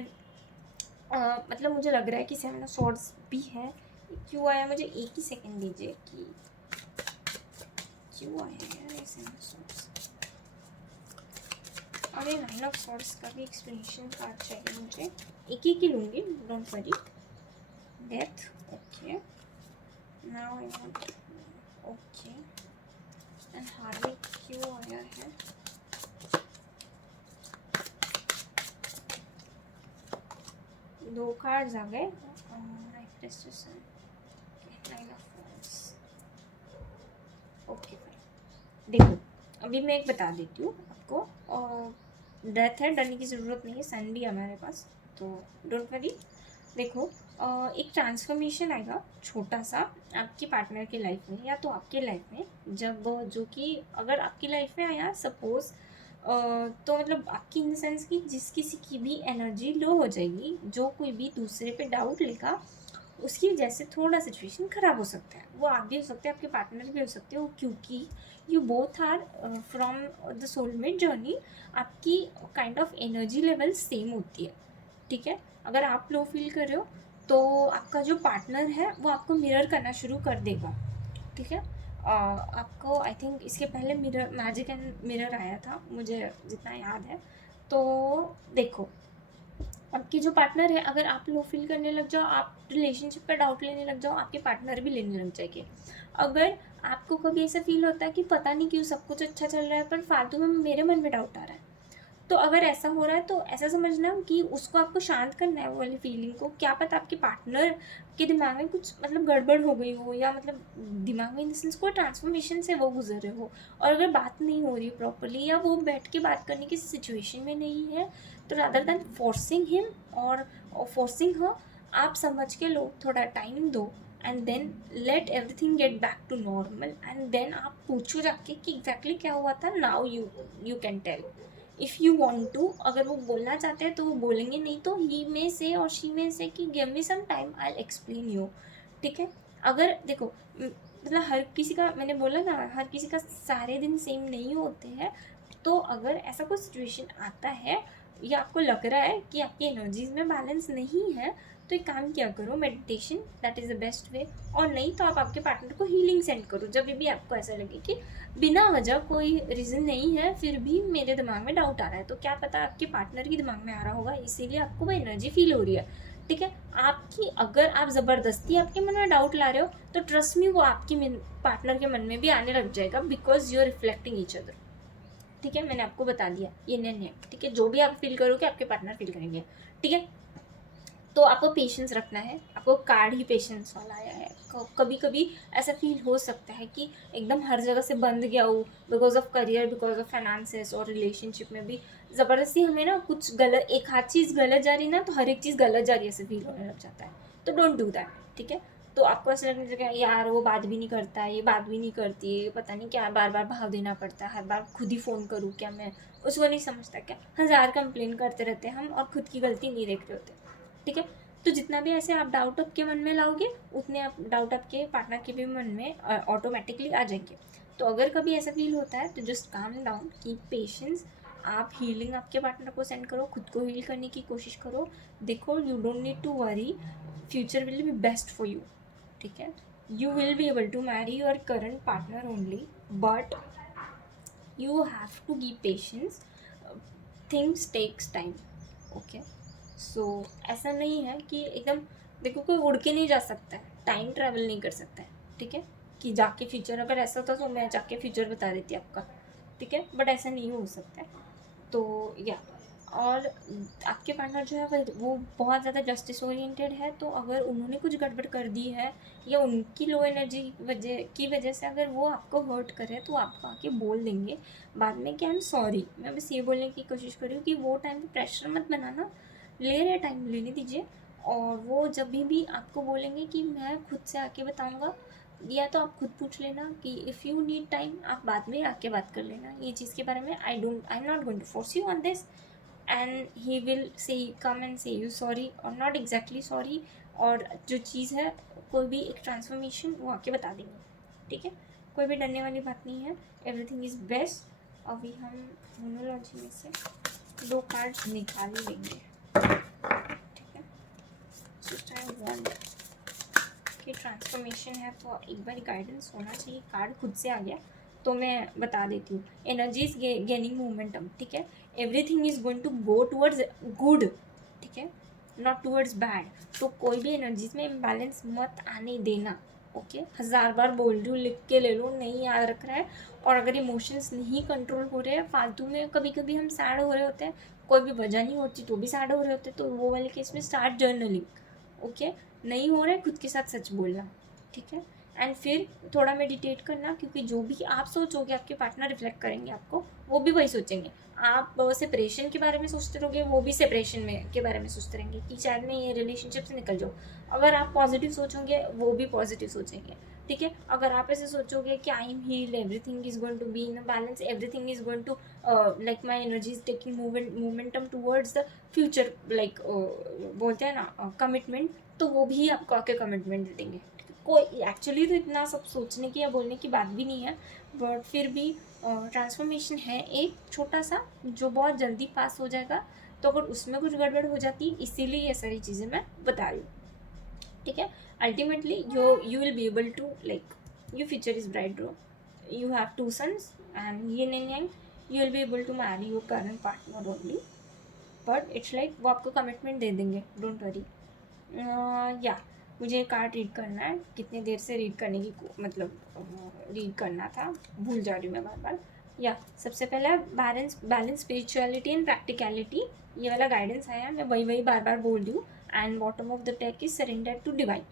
मतलब मुझे लग रहा है कि सेवन ऑफ सॉर्ड्स भी है। क्यों आया, मुझे एक ही सेकंड दीजिए कि क्यों आया यार ये सेवन ऑफ सॉर्ड्स। अरे नाइन ऑफ सॉर्ड्स का भी एक्सप्लेनेशन कार्ड चाहिए मुझे, एक ही लूँगी, don't worry. Death, okay, now I want, okay, and Harvey क्यों आया है। दो कार्ड्स आ गए, nine of wands, okay fine. देखो, अभी मैं एक बता देती हूँ आपको, डेथ है, डरने की ज़रूरत नहीं है, सन भी हमारे पास, तो डोंट वरी। देखो, एक ट्रांसफॉर्मेशन आएगा छोटा सा आपके पार्टनर की लाइफ में या तो आपके लाइफ में, जब जो कि अगर आपकी लाइफ में आया सपोज, तो मतलब आपकी इन द सेंस कि जिस किसी की भी एनर्जी लो हो जाएगी, जो कोई भी दूसरे पे डाउट लेगा, उसकी वजह से थोड़ा सिचुएशन ख़राब हो सकता है। वो आप भी हो सकते हैं, आपके पार्टनर भी हो सकते हो, क्योंकि you both are from the soulmate journey, आपकी kind of energy level same होती है, ठीक है। अगर आप लो फील कर रहे हो तो आपका जो पार्टनर है वो आपको मिरर करना शुरू कर देगा, ठीक है। आपको आई थिंक इसके पहले मिरर, मैजिक एंड मिरर आया था मुझे जितना याद है। तो देखो, आपकी जो पार्टनर है, अगर आप लो फील करने लग जाओ, आप रिलेशनशिप पर डाउट लेने लग जाओ, आपके पार्टनर भी लेने लग जाएंगे। अगर आपको कभी ऐसा फील होता है कि पता नहीं क्यों सब कुछ अच्छा चल रहा है पर फालतू में मेरे मन में डाउट आ रहा है, तो अगर ऐसा हो रहा है तो ऐसा समझना कि उसको आपको शांत करना है, वो वाली फीलिंग को। क्या पता आपके पार्टनर के दिमाग में कुछ मतलब गड़बड़ हो गई हो, या मतलब दिमाग में इन द सेंस कोई ट्रांसफॉर्मेशन से वो गुजर रहे हो, और अगर बात नहीं हो रही प्रॉपरली या वो बैठ के बात करने की सिचुएशन में नहीं है, तो रादर दैन फोर्सिंग हिम और फोर्सिंग हर, आप समझ के लो, थोड़ा टाइम दो, and then let everything get back to normal, and then आप पूछो जाके कि एग्जैक्टली क्या हुआ था। Now you can tell if you want to. अगर वो बोलना चाहते हैं तो वो बोलेंगे, नहीं तो ही में से और शी में से कि give me some time, I explain you, ठीक है। अगर देखो मतलब हर किसी का, मैंने बोला ना, हर किसी का सारे दिन सेम नहीं होते हैं, तो अगर ऐसा कोई सिचुएशन आता है या आपको लग रहा है कि आपकी एनर्जीज में बैलेंस नहीं है, तो एक काम किया करो, meditation, that is the best way. और नहीं तो आप आपके पार्टनर को हीलिंग सेंड करो, जब भी आपको ऐसा लगे कि बिना वजह कोई रीज़न नहीं है फिर भी मेरे दिमाग में डाउट आ रहा है, तो क्या पता आपके पार्टनर के दिमाग में आ रहा होगा, इसीलिए आपको वो एनर्जी फील हो रही है, ठीक है। आपकी अगर आप ज़बरदस्ती आपके मन में डाउट ला रहे हो, तो ट्रस्ट मी वो आपके पार्टनर के मन में भी आने लग जाएगा, because you are reflecting each other, ठीक है। मैंने आपको बता दिया ये नहीं है, ठीक है। जो भी आप फील करोगे आपके पार्टनर फील करेंगे, ठीक है। तो आपको पेशेंस रखना है, आपको कार्ड ही पेशेंस वाला आया है। कभी कभी ऐसा फील हो सकता है कि एकदम हर जगह से बंद गया हो, because of career, because of finances, और रिलेशनशिप में भी ज़बरदस्ती हमें ना कुछ गलत, एक हाथ चीज़ गलत जा रही ना, तो हर एक चीज़ गलत जा रही है ऐसे फील होने लग जाता है। तो डोंट डू दैट, ठीक है। तो आपको ऐसा लगने लगेगा यार वो बात भी नहीं करता है, ये बात भी नहीं करती है, पता नहीं क्या बार बार भाव देना पड़ता है, हर बार खुद ही फ़ोन करूँ क्या मैं, उसको नहीं समझता क्या, हज़ार कंप्लेन करते रहते हैं हम और खुद की गलती नहीं देख रहे होते, ठीक है। तो जितना भी ऐसे आप डाउट आपके मन में लाओगे, उतने आप डाउट आपके पार्टनर के भी मन में ऑटोमेटिकली आ जाएंगे। तो अगर कभी ऐसा फील होता है तो just calm down, keep patience, आप हीलिंग आपके पार्टनर को सेंड करो, खुद को हील करने की कोशिश करो। देखो, you don't need to worry, future will be best for you, ठीक है। You will be able to marry your current partner only, but you have to keep patience, things takes time, okay. So ऐसा नहीं है कि एकदम, देखो कोई उड़ के नहीं जा सकता है, टाइम ट्रैवल नहीं कर सकता है, ठीक है, कि जाके फ्यूचर, अगर ऐसा होता तो मैं जाके फ्यूचर बता देती आपका, ठीक है, बट ऐसा नहीं हो सकता है। तो या, और आपके पार्टनर जो है वो बहुत ज़्यादा जस्टिस ओरिएंटेड है, तो अगर उन्होंने कुछ गड़बड़ कर दी है या उनकी लो एनर्जी की वजह से अगर वो आपको हर्ट करे, तो आपको आके बोल देंगे बाद में कि आई एम सॉरी। मैं बस ये बोलने की कोशिश कर रही हूँ कि वो टाइम पे प्रेशर मत बनाना, ले रहे टाइम लेने दीजिए। और वो जब भी आपको बोलेंगे कि मैं खुद से आके बताऊँगा, या तो आप खुद पूछ लेना कि इफ़ यू नीड टाइम, आप बाद में आके बात कर लेना ये चीज़ के बारे में, I am not going to force you on this, and he will say come and say you sorry or not exactly sorry, और जो चीज़ है कोई भी एक ट्रांसफॉर्मेशन वो आके बता देंगे, ठीक है। कोई भी डरने वाली बात नहीं है, एवरीथिंग इज़ बेस्ट। अभी हम मोनोलॉजी में से 2 कार्ड्स निकाल ही लेंगे, ठीक है। जस्ट आई वांट कि ट्रांसफॉर्मेशन है तो एक बार गाइडेंस होना चाहिए। कार्ड खुद से आ गया तो मैं बता देती हूँ। एनर्जी इज गेनिंग मोमेंटम, ठीक है। Everything is going to go towards good, ठीक है, नॉट टूवर्ड्स बैड। तो कोई भी एनर्जीज में इम्बैलेंस मत आने देना, ओके। 1000 बार बोल रही हूँ, लिख के ले लो, नहीं याद रख रहा है। और अगर इमोशंस नहीं कंट्रोल हो रहे हैं फालतू में, कभी कभी हम सैड हो रहे होते हैं, कोई भी वजह नहीं होती तो भी सैड हो रहे होते हैं, तो वो वाले केस में स्टार्ट जर्नलिंग, ओके। नहीं हो रहा है, खुद के साथ सच बोलना, ठीक है। एंड फिर थोड़ा मेडिटेट करना, क्योंकि जो भी आप सोचोगे आपके पार्टनर रिफ्लेक्ट करेंगे आपको, वो भी वही सोचेंगे। आप सेपरेशन के बारे में सोचते रहोगे, वो भी सेपरेशन में के बारे में सोचते रहेंगे कि शायद मैं ये रिलेशनशिप से निकल जाऊँ। अगर आप पॉजिटिव सोचोगे वो भी पॉजिटिव सोचेंगे, ठीक है। अगर आप ऐसे सोचोगे कि I am heal, everything is going to be in balance, everything is going to like my energy is taking momentum towards the future, like बोलते हैं ना कमिटमेंट, तो वो भी आपको आके कमिटमेंट दे देंगे। कोई एक्चुअली तो इतना सब सोचने की या बोलने की बात भी नहीं है, बट फिर भी ट्रांसफॉर्मेशन है एक छोटा सा जो बहुत जल्दी पास हो जाएगा। तो अगर उसमें कुछ गड़बड़ हो जाती, इसीलिए ये सारी चीज़ें मैं बता रही हूँ, ठीक है। Ultimately you will be able to, like, your future is bright bro, you have 2 sons and yin and yang, you will be able to marry your current partner only, but it's like वो आपको कमिटमेंट दे देंगे, डोंट वरी। या, मुझे कार्ड रीड करना है, कितने देर से रीड करने की मतलब रीड करना था, भूल जा रही हूँ मैं बार बार। या, सबसे पहले balance balance spirituality and practicality, ये वाला गाइडेंस आया, मैं वही वही बार बार बोल रही हूँ। And bottom of the deck is surrender to divine,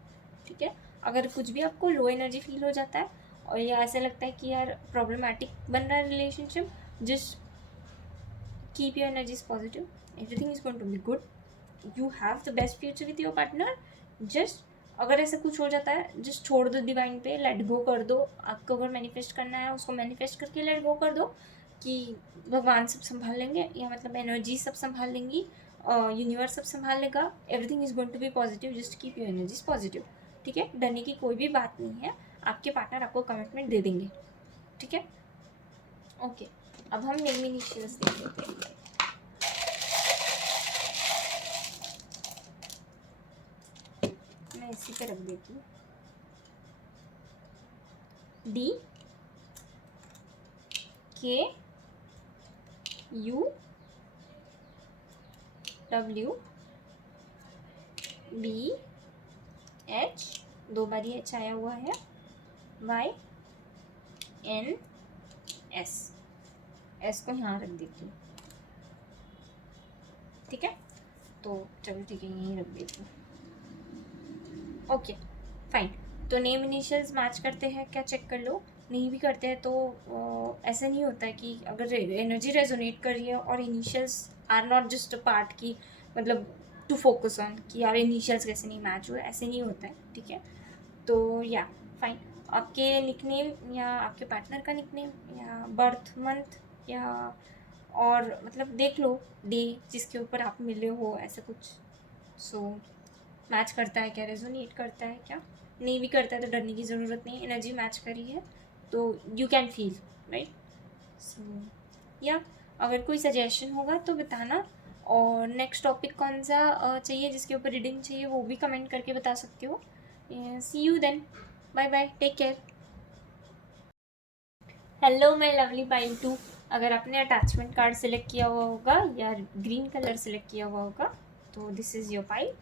ठीक है। अगर कुछ भी आपको लो एनर्जी फील हो जाता है और या ऐसा लगता है कि यार प्रॉब्लमैटिक बन रहा है relationship, just keep your energies positive, everything is going to be good, you have the best future with your partner, just अगर ऐसा कुछ हो जाता है जस्ट छोड़ दो डिवाइन पे, लेट गो कर दो। आपको अगर मैनिफेस्ट करना है उसको मैनिफेस्ट करके लेट गो कर दो कि भगवान सब संभाल लेंगे, या मतलब एनर्जी सब संभाल लेंगी, यूनिवर्स सब संभाल लेगा, everything is going to be positive, just keep your energies positive, ठीक है। डरने की कोई भी बात नहीं है, आपके पार्टनर आपको कमिटमेंट दे देंगे, ठीक है, ओके। अब हम नेम इनिशियल्स देख लेते हैं। मैं इसी पे रख देती हूँ, D K U W B H, 2 बार ही H आया हुआ है, Y N S, S को यहाँ रख देती हूँ, ठीक है। तो चलो ठीक है, यहीं रख देती हूँ। Okay fine. तो नेम इनिशियल्स मैच करते हैं क्या, चेक कर लो। नहीं भी करते हैं तो ऐसा नहीं होता है कि अगर एनर्जी रेजोनेट कर रही है और initials are not just a part की, मतलब टू फोकस ऑन कि यार इनिशियल्स कैसे नहीं मैच हुए, ऐसे नहीं होता है, ठीक है। तो या फाइन, आपके निकनेम या आपके पार्टनर का निकनेम या बर्थ मंथ या और मतलब देख लो डे जिसके ऊपर आप मिले हो, ऐसा कुछ। सो मैच करता है क्या, रेजोनेट करता है क्या। नहीं भी करता है तो डरने की ज़रूरत नहीं, एनर्जी मैच करी है तो यू कैन फील राइट। सो या अगर कोई सजेशन होगा तो बताना। और नेक्स्ट टॉपिक कौन सा चाहिए, जिसके ऊपर रीडिंग चाहिए, वो भी कमेंट करके बता सकते हो। See you then, bye bye, take care. Hello my lovely pile two. अगर आपने अटैचमेंट कार्ड सिलेक्ट किया हुआ होगा या ग्रीन कलर सिलेक्ट किया हुआ होगा तो दिस इज़ योर पाइल।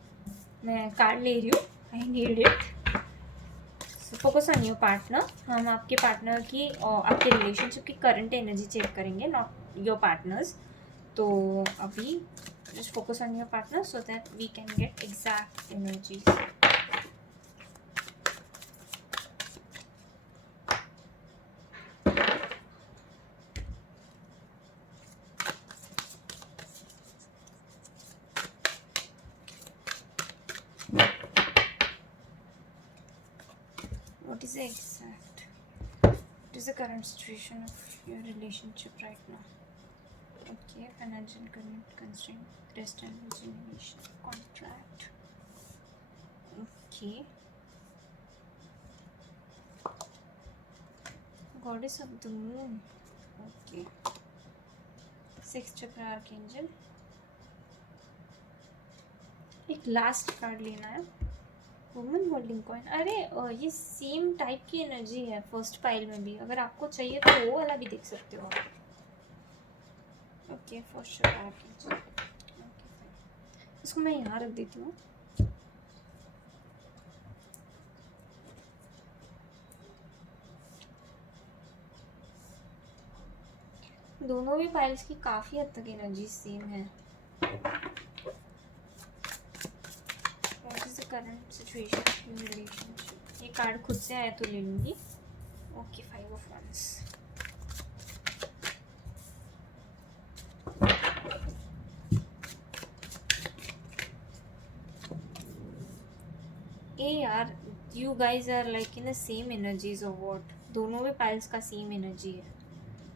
मैं कार्ड ले रही हूँ, I need it. Focus on your partner. हम आपके पार्टनर की और आपके रिलेशनशिप की करंट एनर्जी चेक करेंगे, नॉट योर पार्टनर्स। तो अभी just focus on your partner so that we can get exact energy. What is the exact? What is the current situation of your relationship right now? Okay, financial constraint, rest and regeneration, contract. Okay. Goddess of the moon. Okay. Sixth chakra archangel. एक लास्ट कार्ड लेना है, वुमन होल्डिंग कॉइन। अरे ये सेम टाइप की एनर्जी है फर्स्ट पाइल में भी, अगर आपको चाहिए तो वो वाला भी देख सकते हो आप। ओके फर्स्ट चक्र आर्किंग, इसको मैं यहाँ रख देती हूँ। दोनों भी पाइल्स की काफ़ी हद तक एनर्जी सेम है। What is the current situation in relationship. ये कार्ड खुद से आया तो ले लूँगी। Okay, 5 of once. ए यार, you guys are like in the same energies of what. दोनों भी पाइल्स का सेम एनर्जी है।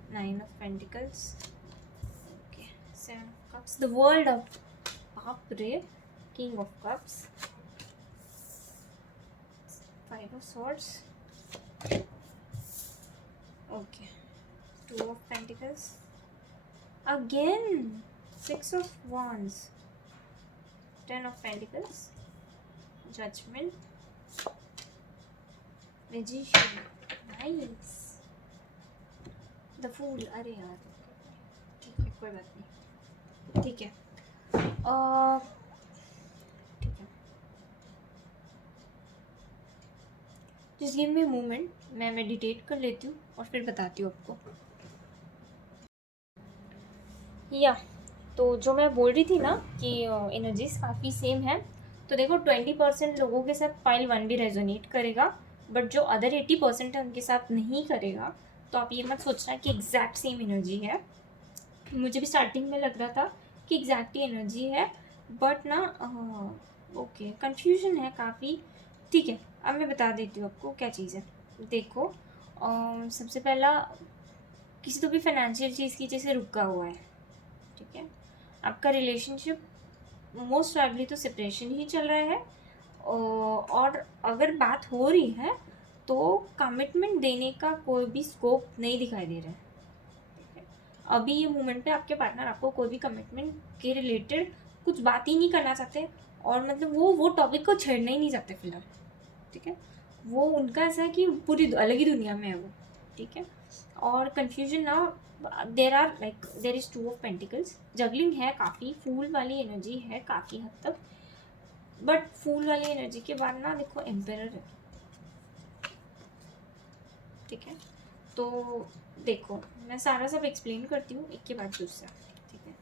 9 of Pentacles. Okay, 7 of Cups. The World of Papre. King of Cups. 5 of Swords. Okay. 2 of Pentacles. Again. 6 of Wands. 10 of Pentacles. Judgment. Magician. Nice. The Fool. अरे यार, ठीक है, कोई बात नहीं, ठीक है। ठीक है, just give me a moment, मैं मेडिटेट कर लेती हूँ और फिर बताती हूँ आपको। या तो जो मैं बोल रही थी ना कि एनर्जीज काफ़ी सेम है, तो देखो 20% लोगों के साथ पाइल 1 भी रेजोनेट करेगा, बट जो अदर 80% है उनके साथ नहीं करेगा। तो आप ये मत सोचना कि एग्जैक्ट सेम एनर्जी है। मुझे भी स्टार्टिंग में लग रहा था कि एग्जैक्ट ही एनर्जी है, बट ना ओके कन्फ्यूजन है काफ़ी। ठीक है, अब मैं बता देती हूँ आपको क्या चीज़ है। देखो सबसे पहला, किसी तो भी फाइनेंशियल चीज़ की जैसे रुका हुआ है, ठीक है। आपका रिलेशनशिप मोस्ट प्रॉब्ली तो सेपरेशन ही चल रहा है, और अगर बात हो रही है तो कमिटमेंट देने का कोई भी स्कोप नहीं दिखाई दे रहा है। अभी ये मोमेंट पे आपके पार्टनर आपको कोई भी कमिटमेंट के रिलेटेड कुछ बात ही नहीं करना चाहते, और मतलब वो टॉपिक को छेड़ना ही नहीं चाहते फिलहाल, ठीक है। वो उनका ऐसा है कि पूरी अलग ही दुनिया में है वो, ठीक है। और कन्फ्यूजन ना, there is 2 of Pentacles। Juggling है काफ़ी, फूल वाली एनर्जी है काफ़ी हद तक, बट फूल वाली एनर्जी के बाद ना देखो एम्पेरर है, ठीक है। तो देखो मैं सारा सब एक्सप्लेन करती हूँ एक के बाद दूसरा, ठीक है।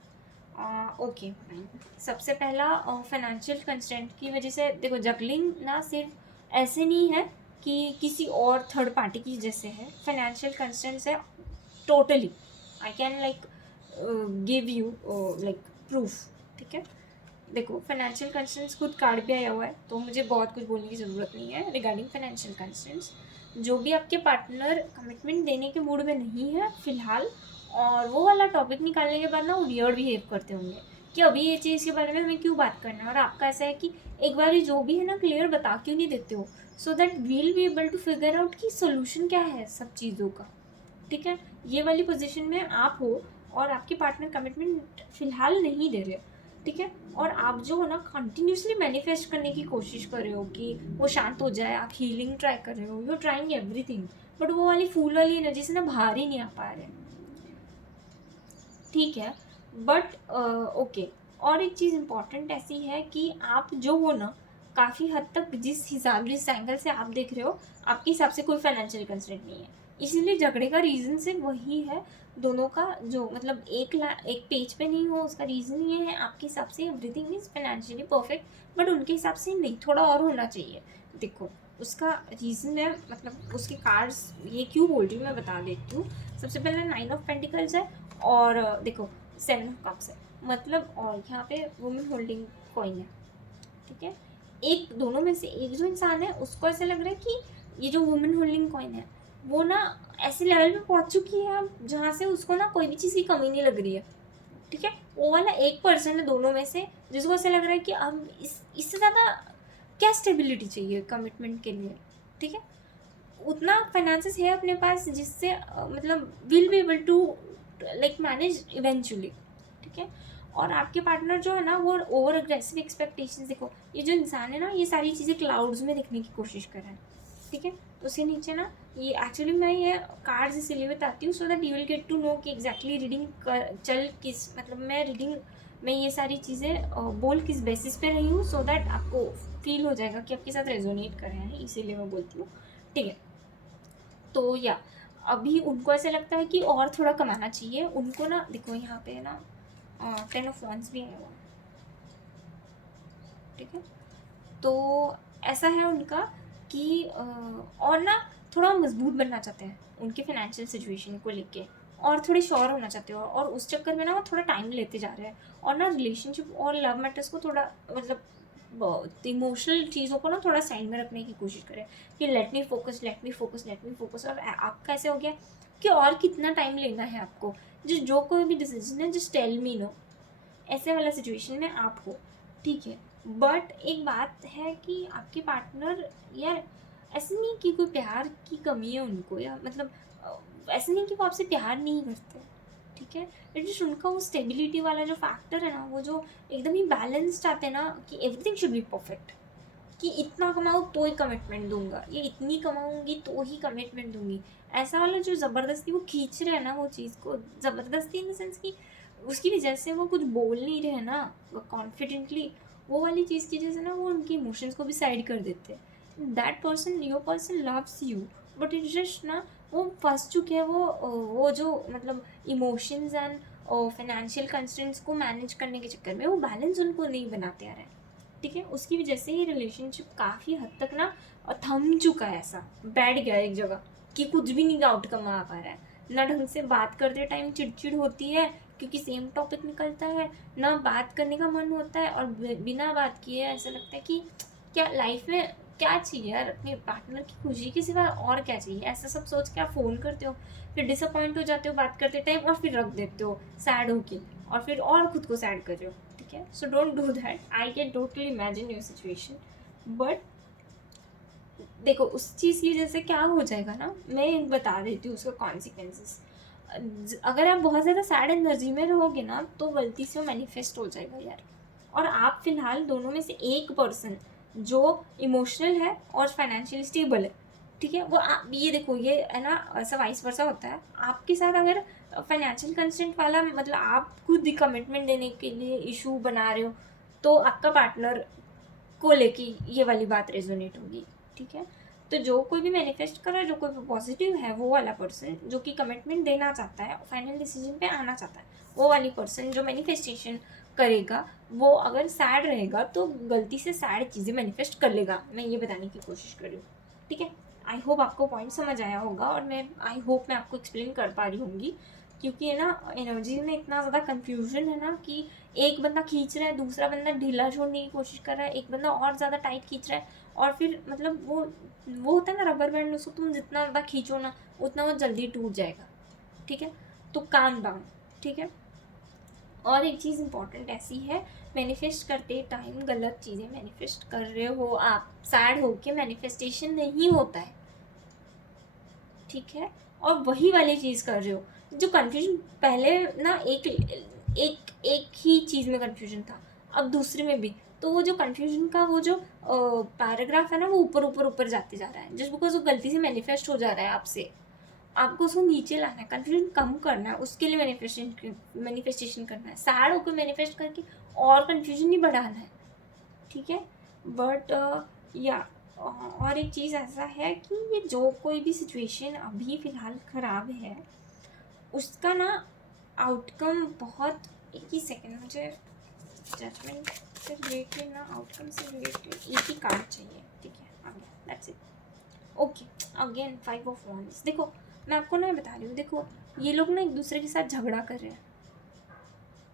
Okay fine. सबसे पहला फाइनेंशियल कंस्ट्रेंट की वजह से देखो, जगलिंग ना सिर्फ ऐसे नहीं है कि किसी और थर्ड पार्टी की जैसे है, फाइनेंशियल कंस्ट्रेंट्स है totally. I can like give you like proof. ठीक है, देखो फाइनेंशियल कंस्ट्रेंट्स खुद कार्ड पे आया हुआ है, तो मुझे बहुत कुछ बोलने की ज़रूरत नहीं है रिगार्डिंग फाइनेंशियल कंस्ट्रेंट्स। जो भी आपके पार्टनर कमिटमेंट देने के मूड में नहीं है फिलहाल, और वो वाला टॉपिक निकालने के बाद ना वो वियर्ड बिहेव करते होंगे कि अभी ये चीज़ के बारे में हमें क्यों बात करना है, और आपका ऐसा है कि एक बार जो भी है ना क्लियर बता क्यों नहीं देते हो, so that we'll be able to figure out कि सोल्यूशन क्या है सब चीज़ों का। ठीक है, ये वाली पोजीशन में आप हो और आपके पार्टनर कमिटमेंट फिलहाल नहीं दे रहे। ठीक है, और आप जो हो ना कंटिन्यूसली मैनिफेस्ट करने की कोशिश कर रहे हो कि वो शांत हो जाए, आप हीलिंग ट्राई कर रहे हो, यू ट्राइंग एवरीथिंग, बट वो वाली फूल वाली एनर्जी से ना बाहर ही नहीं आ पा रहे। ठीक है, बट ओके। और एक चीज़ इम्पॉर्टेंट ऐसी है कि आप जो हो ना, काफ़ी हद तक जिस हिसाब जिस एंगल से आप देख रहे हो, आपके हिसाब से कोई फाइनेंशियल कंस्ट्रेंट नहीं है, इसीलिए झगड़े का रीज़न सिर्फ वही है। दोनों का जो मतलब एक पेज पे नहीं हो, उसका रीज़न ये है आपके हिसाब से everything is financially perfect, but उनके हिसाब से नहीं, थोड़ा और होना चाहिए। देखो, उसका रीज़न है, मतलब उसके कार्ड्स ये क्यों बोल रही हूँ मैं बता देती हूँ। सबसे पहले 9 ऑफ पेंटिकल्स है, और देखो 7 ऑफ कप्स है, मतलब और यहाँ पे वुमेन होल्डिंग कॉइन है। ठीक है, एक दोनों में से एक जो इंसान है उसको ऐसा लग रहा है कि ये जो वुमेन होल्डिंग कॉइन है वो ना ऐसे लेवल पे पहुंच चुकी है अब जहाँ से उसको ना कोई भी चीज़ की कमी नहीं लग रही है। ठीक है, वो वाला एक पर्सन है दोनों में से जिसको ऐसा लग रहा है कि अब इससे ज़्यादा क्या स्टेबिलिटी चाहिए कमिटमेंट के लिए। ठीक है, उतना फाइनेंसेस है अपने पास जिससे मतलब will be able to like manage eventually. ठीक है, और आपके पार्टनर जो है ना वो ओवर अग्रेसिव एक्सपेक्टेशंस, देखो ये जो इंसान है ना ये सारी चीज़ें क्लाउड्स में देखने की कोशिश कर रहा है। ठीक है, तो उसके नीचे ना ये एक्चुअली मैं ये कार्ड्स इसीलिए बताती हूँ so that you will get to know कि एग्जैक्टली रीडिंग चल किस, मतलब मैं रीडिंग में ये सारी चीज़ें बोल किस बेसिस पे रही हूँ, सो दैट आपको फील हो जाएगा कि आपके साथ रेजोनेट कर रहे हैं, इसीलिए मैं बोलती हूँ। ठीक है, तो या अभी उनको ऐसा लगता है कि और थोड़ा कमाना चाहिए उनको ना। देखो यहाँ पे ना 10 ऑफ वंस भी है वो। ठीक है, तो ऐसा है उनका कि और ना थोड़ा मजबूत बनना चाहते हैं उनके फाइनेंशियल सिचुएशन को लेके, और थोड़े श्योर होना चाहते हो, और उस चक्कर में ना वो थोड़ा टाइम लेते जा रहे हैं, और ना रिलेशनशिप और लव मैटर्स को थोड़ा मतलब इमोशनल चीज़ों को ना थोड़ा साइड में रखने की कोशिश करें कि let me focus, let me focus, let me focus. और आपका ऐसे हो गया कि और कितना टाइम लेना है आपको, जो कोई भी डिसीजन है जस्ट टेल मी नो, ऐसे वाला सिचुएशन में आप हो। ठीक है, बट एक बात है कि आपके पार्टनर यार ऐसे नहीं कि कोई प्यार की कमी है उनको, या मतलब ऐसे नहीं कि वो आपसे प्यार नहीं करते। ठीक है, इट इज उनका वो स्टेबिलिटी वाला जो फैक्टर है ना, वो जो एकदम ही बैलेंस चाहते हैं ना कि एवरीथिंग शुड बी परफेक्ट, कि इतना कमाऊँ तो ही कमिटमेंट दूंगा, ये इतनी कमाऊंगी तो ही कमिटमेंट दूंगी। ऐसा वाला जो ज़बरदस्ती वो खींच रहे हैं ना वो चीज़ को, ज़बरदस्ती इन द सेंस कि उसकी वजह से वो कुछ बोल नहीं रहे ना कॉन्फिडेंटली, वो वाली चीज़ की वजह से ना वो उनके इमोशंस को भी साइड कर देते हैं। That person, your person loves you, but it just ना वो फंस चुके हैं, वो जो मतलब इमोशंस एंड फाइनेंशियल कंस्ट्रेंट्स को मैनेज करने के चक्कर में वो बैलेंस उनको नहीं बनाते आ रहे हैं। ठीक है, उसकी वजह से ये रिलेशनशिप काफ़ी हद तक ना थम चुका है, ऐसा बैठ गया एक जगह कि कुछ भी नहीं आउटकम आ पा रहा है। ना ढंग से बात करते टाइम चिड़चिड़ होती है क्योंकि सेम टॉपिक निकलता है, ना बात करने का मन होता है, और बिना बात किए ऐसा लगता है कि क्या लाइफ में क्या चाहिए यार, अपने पार्टनर की खुशी के सिवा और क्या चाहिए, ऐसा सब सोच के आप फ़ोन करते हो, फिर डिसअपॉइंट हो जाते हो बात करते टाइम, और फिर रख देते हो सैड होके, और फिर और खुद को सैड कर रहे हो। ठीक है, so don't do that, I can totally imagine your situation. But देखो उस चीज़ की वजह से क्या हो जाएगा ना, मैं बता देती हूँ उसका कॉन्सिक्वेंसेस। अगर आप बहुत ज़्यादा सैड एनर्जी में रहोगे ना तो गलती से वो मैनिफेस्ट हो जाएगा यार। और आप फिलहाल दोनों में से एक पर्सन जो इमोशनल है और फाइनेंशियली स्टेबल है, ठीक है, वो आप ये देखो ये है ना, ऐसा वाइस वर्सा होता है आपके साथ। अगर फाइनेंशियल कंस्ट्रेंट वाला मतलब आप खुद कमिटमेंट देने के लिए इशू बना रहे हो, तो आपका पार्टनर को लेके ये वाली बात रेजोनेट होगी। ठीक है, तो जो कोई भी मैनिफेस्ट कर रहा है, जो कोई पॉजिटिव है, वो वाला पर्सन जो कि कमिटमेंट देना चाहता है, फाइनल डिसीजन पे आना चाहता है, वो वाली पर्सन जो मैनिफेस्टेशन करेगा वो अगर सैड रहेगा तो गलती से सैड चीज़ें मैनिफेस्ट कर लेगा, मैं ये बताने की कोशिश कर रही हूँ। ठीक है, आई होप आपको पॉइंट समझ आया होगा और मैं आई होप मैं आपको एक्सप्लेन कर पा रही होंगी, क्योंकि है ना एनर्जी में इतना ज़्यादा कन्फ्यूजन है ना कि एक बंदा खींच रहा है, दूसरा बंदा ढीला छोड़ने की कोशिश कर रहा है, एक बंदा और ज़्यादा टाइट खींच रहा है, और फिर मतलब वो होता है ना रबर बैंड, उसको तुम जितना ज़्यादा खींचो ना उतना वो जल्दी टूट जाएगा। ठीक है, तो काम डाउन। ठीक है, और एक चीज़ इम्पॉर्टेंट ऐसी है, मैनिफेस्ट करते टाइम गलत चीज़ें मैनिफेस्ट कर रहे हो आप, सैड हो के मैनिफेस्टेशन नहीं होता है। ठीक है, और वही वाली चीज़ कर रहे हो जो कन्फ्यूजन पहले ना एक एक एक ही चीज़ में कन्फ्यूजन था, अब दूसरे में भी, तो वो जो कन्फ्यूजन का वो जो पैराग्राफ है ना वो ऊपर ऊपर ऊपर जाते जा रहा है, जस्ट बिकॉज वो गलती से मैनिफेस्ट हो जा रहा है आपसे, आपको उसको नीचे लाना है, कन्फ्यूजन कम करना है, उसके लिए मैनिफेस्टेशन करना है, सैड होकर मैनिफेस्ट करके और कन्फ्यूजन नहीं बढ़ाना है। ठीक है, बट या और एक चीज़ ऐसा है कि ये जो कोई भी सिचुएशन अभी फ़िलहाल ख़राब है उसका ना आउटकम बहुत, एक ही सेकेंड, मुझे जजमेंट से रिलेटेड ना आउटकम से रिलेटेड एक ही कार्ड चाहिए। ठीक है, आ गया, that's it. Okay, again 5 of wands. देखो मैं आपको ना बता रही हूँ, देखो ये लोग ना एक दूसरे के साथ झगड़ा कर रहे हैं।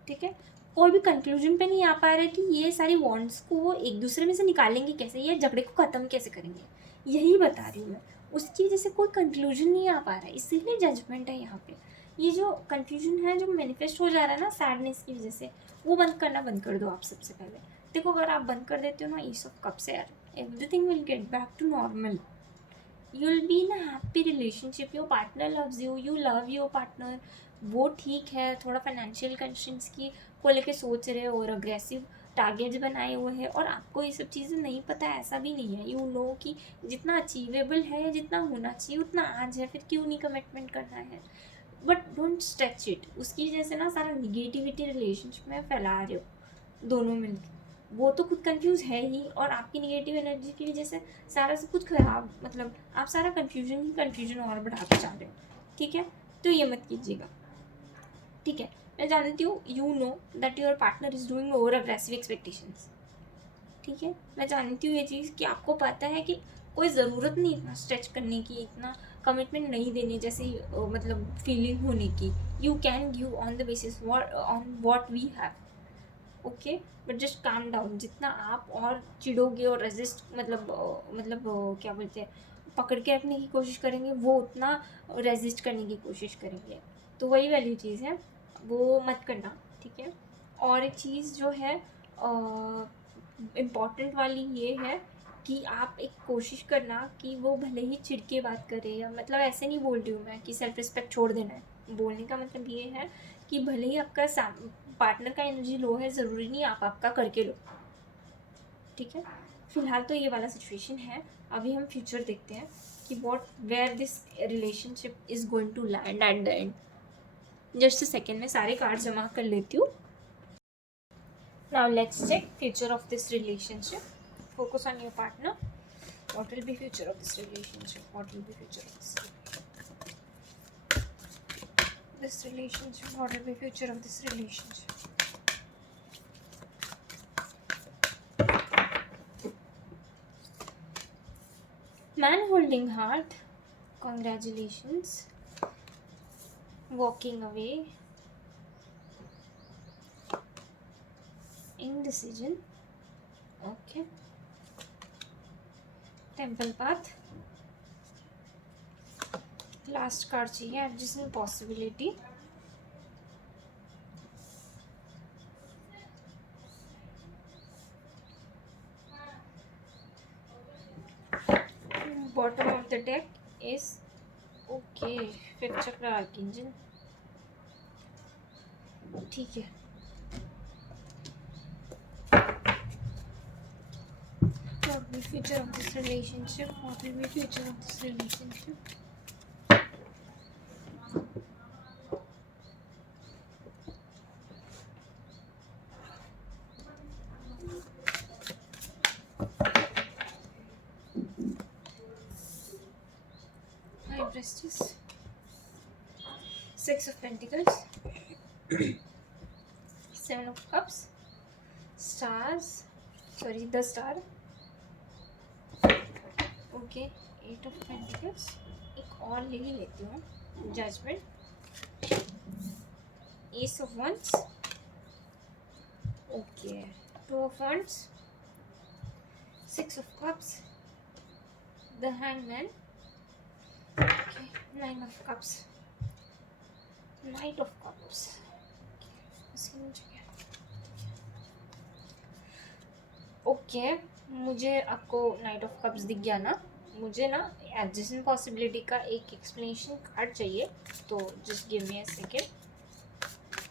ठीक है, कोई भी कंक्लूजन पे नहीं आ पा रहे कि ये सारी वॉन्ड्स को वो एक दूसरे में से निकालेंगे कैसे, ये झगड़े को ख़त्म कैसे करेंगे, यही बता रही हूँ मैं। उसकी वजह से कोई कंक्लूजन नहीं आ पा रहा है, इसीलिए जजमेंट है यहाँ पे। ये जो कंफ्यूजन है जो मैनिफेस्ट हो जा रहा है ना सैडनेस की वजह से, वो बंद कर दो आप सबसे पहले। देखो अगर आप बंद कर देते हो ना ये सब कब से यार, everything will get back to normal, you'll be in a happy relationship, your partner loves you, you love your partner। वो ठीक है, थोड़ा फाइनेंशियल कंस्ट्रेंट्स की को लेके सोच रहे हो और अग्रेसिव टारगेट्स बनाए हुए हैं और आपको ये सब चीज़ें नहीं पता है, ऐसा भी नहीं है, यू नो कि जितना अचीवेबल है, जितना होना चाहिए उतना आज है, फिर क्यों नहीं कमिटमेंट करना है, बट डोंट स्ट्रेच इट। उसकी वजह से ना सारा निगेटिविटी रिलेशनशिप में फैला रहे हो दोनों मिलकर, वो तो खुद कंफ्यूज है ही और आपकी निगेटिव एनर्जी की वजह से सारा सब कुछ खराब, मतलब आप सारा कंफ्यूजन और बढ़ाते जा रहे हो। ठीक है, तो ये मत कीजिएगा। ठीक है, मैं जानती हूँ, you know that your partner is doing over aggressive expectations. ठीक है, मैं जानती हूँ ये चीज़ कि आपको पता है कि कोई ज़रूरत नहीं इतना स्ट्रेच करने की, इतना कमिटमेंट नहीं देने जैसे मतलब फीलिंग होने की, you can give on the basis on what we have. Okay, but just calm down, जितना आप और चिढ़ोगे और रेजिस्ट क्या बोलते हैं, पकड़ के रखने की कोशिश करेंगे, वो उतना रेजिस्ट करने की कोशिश करेंगे, तो वही वाली चीज़ है, वो मत करना। ठीक है, और एक चीज़ जो है इम्पॉर्टेंट वाली ये है कि आप एक कोशिश करना कि वो भले ही चिढ़ के बात करे, या मतलब ऐसे नहीं बोल रही हूँ मैं कि सेल्फ रिस्पेक्ट छोड़ देना है, बोलने का मतलब ये है कि भले ही आपका पार्टनर का एनर्जी लो है, ज़रूरी नहीं आप आपका करके लो। ठीक है, फिलहाल तो ये वाला सिचुएशन है, अभी हम फ्यूचर देखते हैं कि what where this relationship is going to land at the end. Just a second में सारे कार्ड जमा कर लेती हूँ। Now let's check future of this relationship. Focus on your partner. What will be future of this relationship? What will be future of this relationship? What will be future of this relationship? Man holding heart. Congratulations. Walking away. Indecision. Okay. Temple path. Last card चाहिए, adjustment possibility. Bottom of the deck is okay, fifth chakra archangel. ठीक है, what will be future of this relationship? What will be future of this relationship? High Priestess, Six of Pentacles, 7 of cups, stars, sorry, the star. Okay, 8 of pentacles. एक और ले ही लेती हूँ, judgement, ace of wands. Okay, 2 of wands, 6 of cups, the hangman. Okay, 9 of cups, knight of cups. इसके नीचे क्या? ओके, मुझे आपको नाइट ऑफ कप्स दिख गया ना? मुझे ना एडजस्टेंट पॉसिबिलिटी का एक एक्सप्लेनेशन कार्ड चाहिए, तो just give me a second.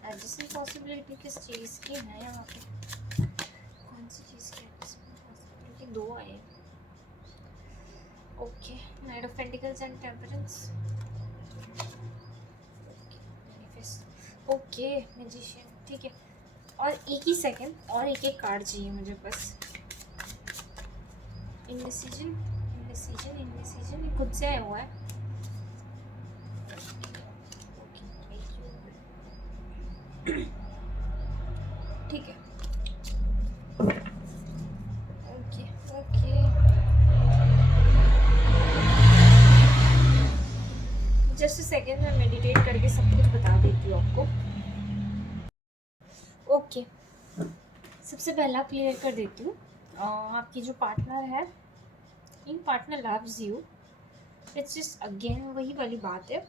Adjacent possibility किस चीज़ की है यहाँ पे? कौन सी चीज़ की एडजस्टेंट पॉसिबिलिटी? 2 आए. Okay, night of pentacles and temperance. Okay, magician. ठीक है, और एक ही सेकेंड, और एक कार्ड चाहिए मुझे बस. इंडिसीजन, इंडिसीजन, इंडिसीजन, ये खुद से आया हुआ है. ठीक है, ओके ओके. जस्ट सेकेंड, मैं मेडिटेट करके सब कुछ बता देती हूँ आपको. ओके, सबसे पहला क्लियर कर देती हूँ. आपकी जो पार्टनर है, in partner loves you. It's just again वही वाली बात है,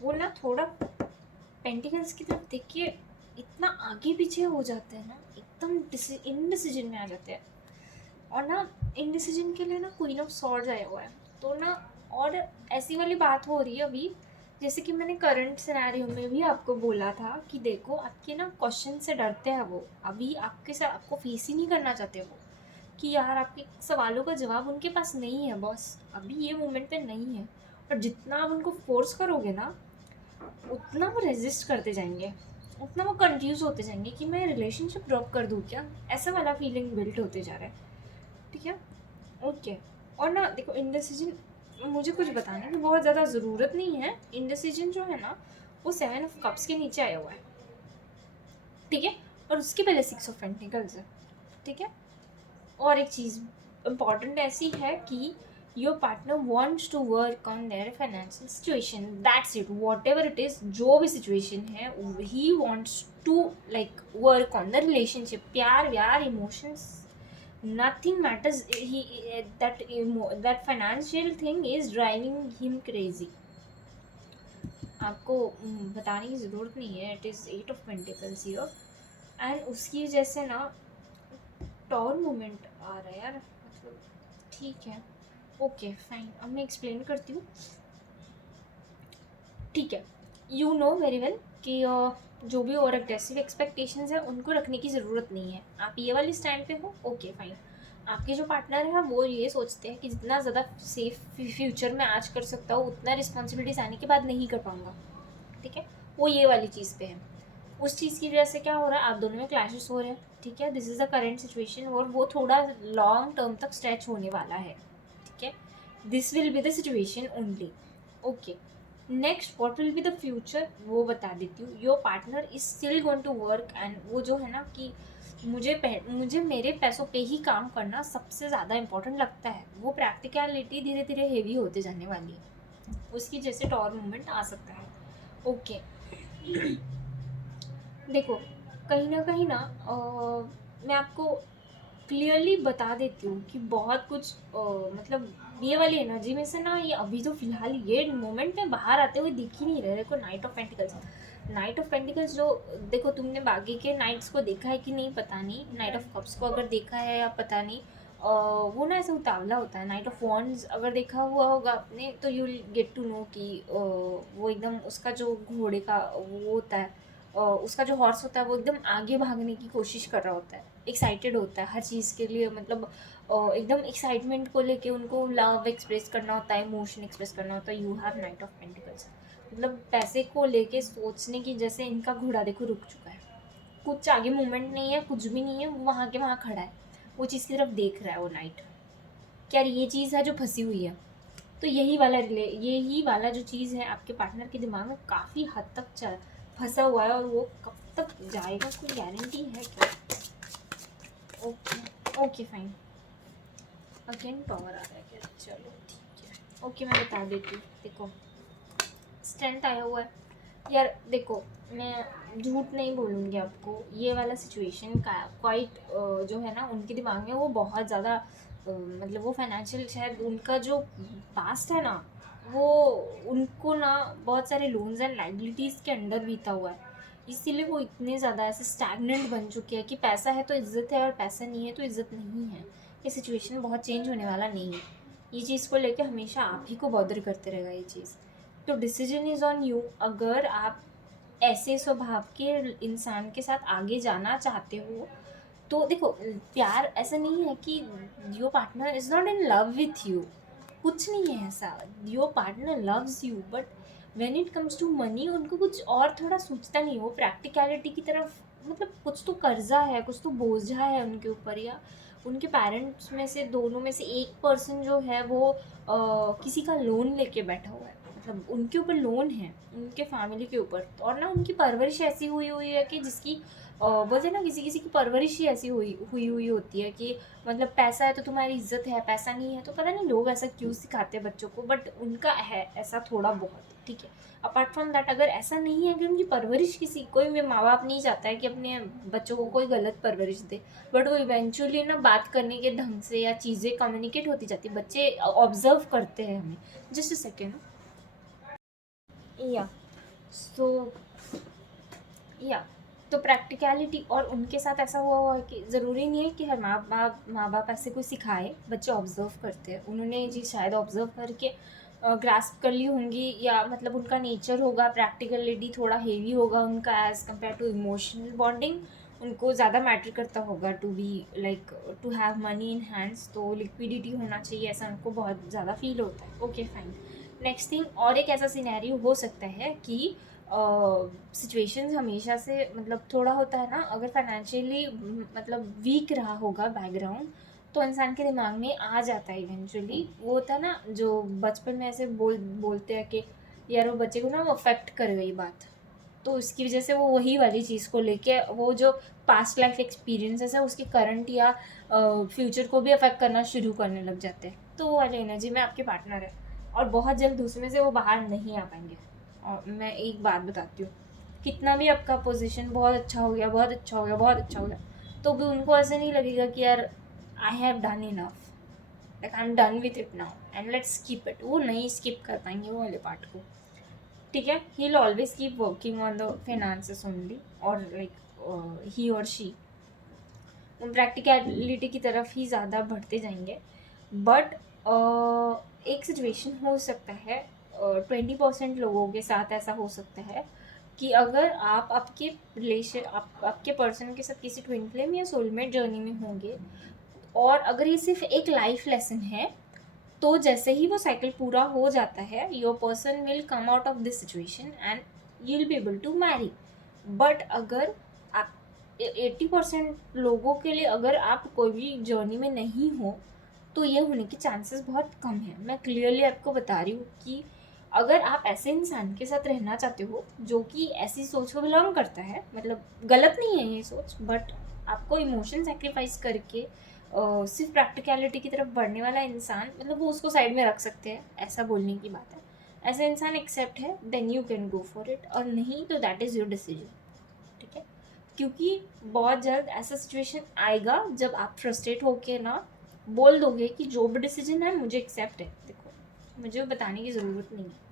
वो ना थोड़ा पेंटिकल्स की तरफ देख के इतना आगे पीछे हो जाते हैं ना, एकदम इनडिसीजन में आ जाते हैं. और ना इनडिसीजन के लिए ना क्वीन ऑफ सॉर्ड्स आया हुआ है, तो ना और ऐसी वाली बात हो रही है अभी, जैसे कि मैंने करंट सिनेरियो में भी आपको बोला था कि देखो आपके ना क्वेश्चन से डरते हैं वो, अभी आपके साथ आपको फेस ही नहीं करना चाहते वो, कि यार आपके सवालों का जवाब उनके पास नहीं है बॉस, अभी ये मोमेंट पे नहीं है. और जितना आप उनको फोर्स करोगे ना, उतना वो रेजिस्ट करते जाएंगे, उतना वो कंफ्यूज होते जाएंगे कि मैं रिलेशनशिप ड्रॉप कर दूँ क्या, ऐसा वाला फीलिंग बिल्ट होते जा रहा है. ठीक है, ओके. और ना देखो, इंडिसीजन मुझे कुछ बताने की बहुत ज़्यादा ज़रूरत नहीं है. इंडिसीजन जो है ना, वो 7 ऑफ कप्स के नीचे आया हुआ है. ठीक है, और उसके पहले 6 ऑफ पेंटिकल्स है. ठीक है, और एक चीज़ इम्पॉर्टेंट ऐसी है कि your partner wants to work on their financial situation. That's it, whatever it is, जो भी सिचुएशन है, he wants to like work on the relationship. प्यार व्यार emotions, nothing matters. That financial thing is driving him crazy. आपको बताने की ज़रूरत नहीं है. It is 8 of pentacles here, and उसकी वजह से ना टॉर मोमेंट आ रहा है यार, मतलब. ठीक है, ओके फाइन, अब मैं एक्सप्लेन करती हूँ. ठीक है, यू नो वेरी वेल कि जो भी और अग्रेसिव एक्सपेक्टेशंस है उनको रखने की ज़रूरत नहीं है. आप ये वाली स्टैंड पे हो, ओके फाइन. आपके जो पार्टनर है वो ये सोचते हैं कि जितना ज़्यादा सेफ फ्यूचर में आज कर सकता हूँ, उतना रिस्पॉन्सिबिलिटीज़ आने के बाद नहीं कर पाऊँगा. ठीक है, वो ये वाली चीज़ पे है. उस चीज़ की वजह से क्या हो रहा है, आप दोनों में क्लैशेस हो रहे हैं. ठीक है, this is the current situation, और वो थोड़ा लॉन्ग टर्म तक स्ट्रेच होने वाला है. ठीक है, this will be the situation only. Okay, next what will be the future, वो बता देती हूँ. Your partner is still going to work, and वो जो है ना कि मुझे मेरे पैसों पे ही काम करना सबसे ज़्यादा इम्पोर्टेंट लगता है. वो प्रैक्टिकलिटी धीरे धीरे हेवी होते जाने वाली है, उसकी जैसे टॉर मूवमेंट आ सकता है. ओके, देखो कहीं ना मैं आपको क्लियरली बता देती हूँ कि बहुत कुछ मतलब ये वाली एनर्जी में से ना, ये अभी तो फिलहाल ये मोमेंट में बाहर आते हुए दिख ही नहीं रहे. देखो night of pentacles, night of pentacles जो, देखो तुमने बाकी के नाइट्स को देखा है कि नहीं पता नहीं, नाइट ऑफ कप्स को अगर देखा है या पता नहीं, वो ना ऐसा उतावला होता है. नाइट ऑफ वॉन्ड्स अगर देखा हुआ होगा आपने, तो you will get to know कि वो एकदम उसका जो घोड़े का वो होता है, उसका जो हॉर्स होता है वो एकदम आगे भागने की कोशिश कर रहा होता है, एक्साइटेड होता है हर चीज़ के लिए. मतलब एकदम एक्साइटमेंट को लेके उनको लव एक्सप्रेस करना होता है, इमोशन एक्सप्रेस करना होता है. You have night of pentacles, मतलब पैसे को लेके सोचने की, जैसे इनका घोड़ा देखो रुक चुका है, कुछ आगे मूवमेंट नहीं है, कुछ भी नहीं है, वो वहाँ के वहाँ खड़ा है, वो चीज़ की तरफ देख रहा है वो नाइट. क्या ये चीज़ है जो फंसी हुई है. तो यही वाला जो चीज़ है आपके पार्टनर के दिमाग में काफ़ी हद तक फंसा हुआ है, और वो कब तब जाएगा, कोई गारंटी है क्या? Okay okay fine, again power आ रहा है क्या? चलो ठीक है, ओके मैं बता देती हूँ। देखो स्ट्रेंथ आया हुआ है यार। देखो मैं झूठ नहीं बोलूँगी आपको, ये वाला सिचुएशन का क्वाइट जो है ना उनके दिमाग में वो बहुत ज़्यादा मतलब वो फाइनेंशियल शायद उनका जो पास्ट है ना वो उनको ना बहुत सारे लोन्स एंड लाइबिलिटीज़ के अंडर बीता हुआ है, इसीलिए वो इतने ज़्यादा ऐसे स्टैगनेंट बन चुके हैं कि पैसा है तो इज्जत है और पैसा नहीं है तो इज्जत नहीं है। ये सिचुएशन बहुत चेंज होने वाला नहीं है, ये चीज़ को लेकर हमेशा आप ही को बॉदर करते रहेगा ये चीज़। तो डिसीजन इज़ ऑन यू। अगर आप ऐसे स्वभाव के इंसान के साथ आगे जाना चाहते हो तो देखो प्यार ऐसा नहीं है कि your partner is not in love with you, कुछ नहीं है ऐसा। Your partner loves you but when it comes to money उनको कुछ और थोड़ा सोचता नहीं, वो प्रैक्टिकलिटी की तरफ, मतलब कुछ तो कर्जा है, कुछ तो बोझा है उनके ऊपर, या उनके पेरेंट्स में से दोनों में से एक पर्सन जो है वो किसी का लोन लेके बैठा हुआ है, मतलब उनके ऊपर लोन है उनके फैमिली के ऊपर। और ना उनकी परवरिश ऐसी हुई हुई है कि जिसकी बोलते ना किसी किसी की परवरिश ही ऐसी हुई हुई हुई होती है कि मतलब पैसा है तो तुम्हारी इज्जत है, पैसा नहीं है तो पता नहीं लोग ऐसा क्यों सिखाते हैं बच्चों को, बट उनका है ऐसा थोड़ा बहुत, ठीक है। अपार्ट फ्रॉम दैट अगर ऐसा नहीं है कि उनकी परवरिश किसी, कोई भी माँ बाप नहीं चाहता है कि अपने बच्चों को कोई गलत परवरिश दे, बट वो इवेंचुअली ना बात करने के ढंग से या चीज़ें कम्युनिकेट होती जाती, बच्चे ऑब्जर्व करते हैं हमें। जस्ट अ सेकेंड, या सो या तो प्रैक्टिकलिटी, और उनके साथ ऐसा हुआ है कि ज़रूरी नहीं है कि हर माँ बाप ऐसे कोई सिखाए, बच्चे ऑब्जर्व करते हैं, उन्होंने ये चीज़ शायद ऑब्जर्व करके ग्रास्प कर ली होंगी, या मतलब उनका नेचर होगा, प्रैक्टिकलिटी थोड़ा हेवी होगा उनका as compare to emotional bonding, उनको ज़्यादा मैटर करता होगा to be like to have money in hands, तो लिक्विडिटी होना चाहिए ऐसा उनको बहुत ज़्यादा फील होता है। ओके फाइन, नेक्स्ट थिंग, और एक ऐसा सिनेरियो हो सकता है कि सिचुएशंस हमेशा से मतलब थोड़ा होता है ना, अगर फाइनेंशियली मतलब वीक रहा होगा बैकग्राउंड तो इंसान के दिमाग में आ जाता है इवेंचुअली। वो होता है ना जो बचपन में ऐसे बोलते हैं कि यार वो बच्चे को ना वो अफेक्ट कर गई बात, तो उसकी वजह से वो वही वाली चीज़ को लेके वो जो पास्ट लाइफ एक्सपीरियंसेस है उसके करंट या फ्यूचर को भी अफेक्ट करना शुरू करने लग जाते हैं। तो वो वाली एनर्जी में आपके पार्टनर है और बहुत जल्द उसमें से वो बाहर नहीं आ पाएंगे। और मैं एक बात बताती हूँ, कितना भी आपका पोजीशन बहुत अच्छा हो गया, बहुत अच्छा हो गया, बहुत अच्छा हो गया, तो भी उनको ऐसे नहीं लगेगा कि यार I have done enough, like I am done with it now and let's skip it, वो नहीं स्किप कर पाएंगे वो वाले पार्ट को, ठीक है। He will always keep working on the finances only, और लाइक ही और शी प्रैक्टिकलिटी की तरफ ही ज़्यादा बढ़ते जाएंगे। बट एक सिचुएशन हो सकता है 20% लोगों के साथ ऐसा हो सकता है कि अगर आप आपके आपके पर्सन के साथ किसी ट्विन फ्लेम या सोलमेट जर्नी में होंगे, और अगर ये सिर्फ एक लाइफ लेसन है, तो जैसे ही वो साइकिल पूरा हो जाता है your person will come out of this situation and you will be able to marry. But अगर आप 80% लोगों के लिए अगर आप कोई भी जर्नी में नहीं हो तो ये होने के चांसेस बहुत कम है। मैं क्लियरली आपको बता रही हूँ कि अगर आप ऐसे इंसान के साथ रहना चाहते हो जो कि ऐसी सोच को बिलोंग करता है, मतलब गलत नहीं है ये सोच, बट आपको इमोशन सेक्रीफाइस करके सिर्फ प्रैक्टिकलिटी की तरफ बढ़ने वाला इंसान, मतलब वो उसको साइड में रख सकते हैं, ऐसा बोलने की बात है। ऐसा इंसान एक्सेप्ट है then you can go for it, और नहीं तो दैट इज़ योर डिसीजन, ठीक है। क्योंकि बहुत जल्द ऐसा सिचुएशन आएगा जब आप फ्रस्ट्रेट होके ना बोल दोगे कि जो भी डिसीजन है मुझे एक्सेप्ट है, देखो मुझे बताने की ज़रूरत नहीं है।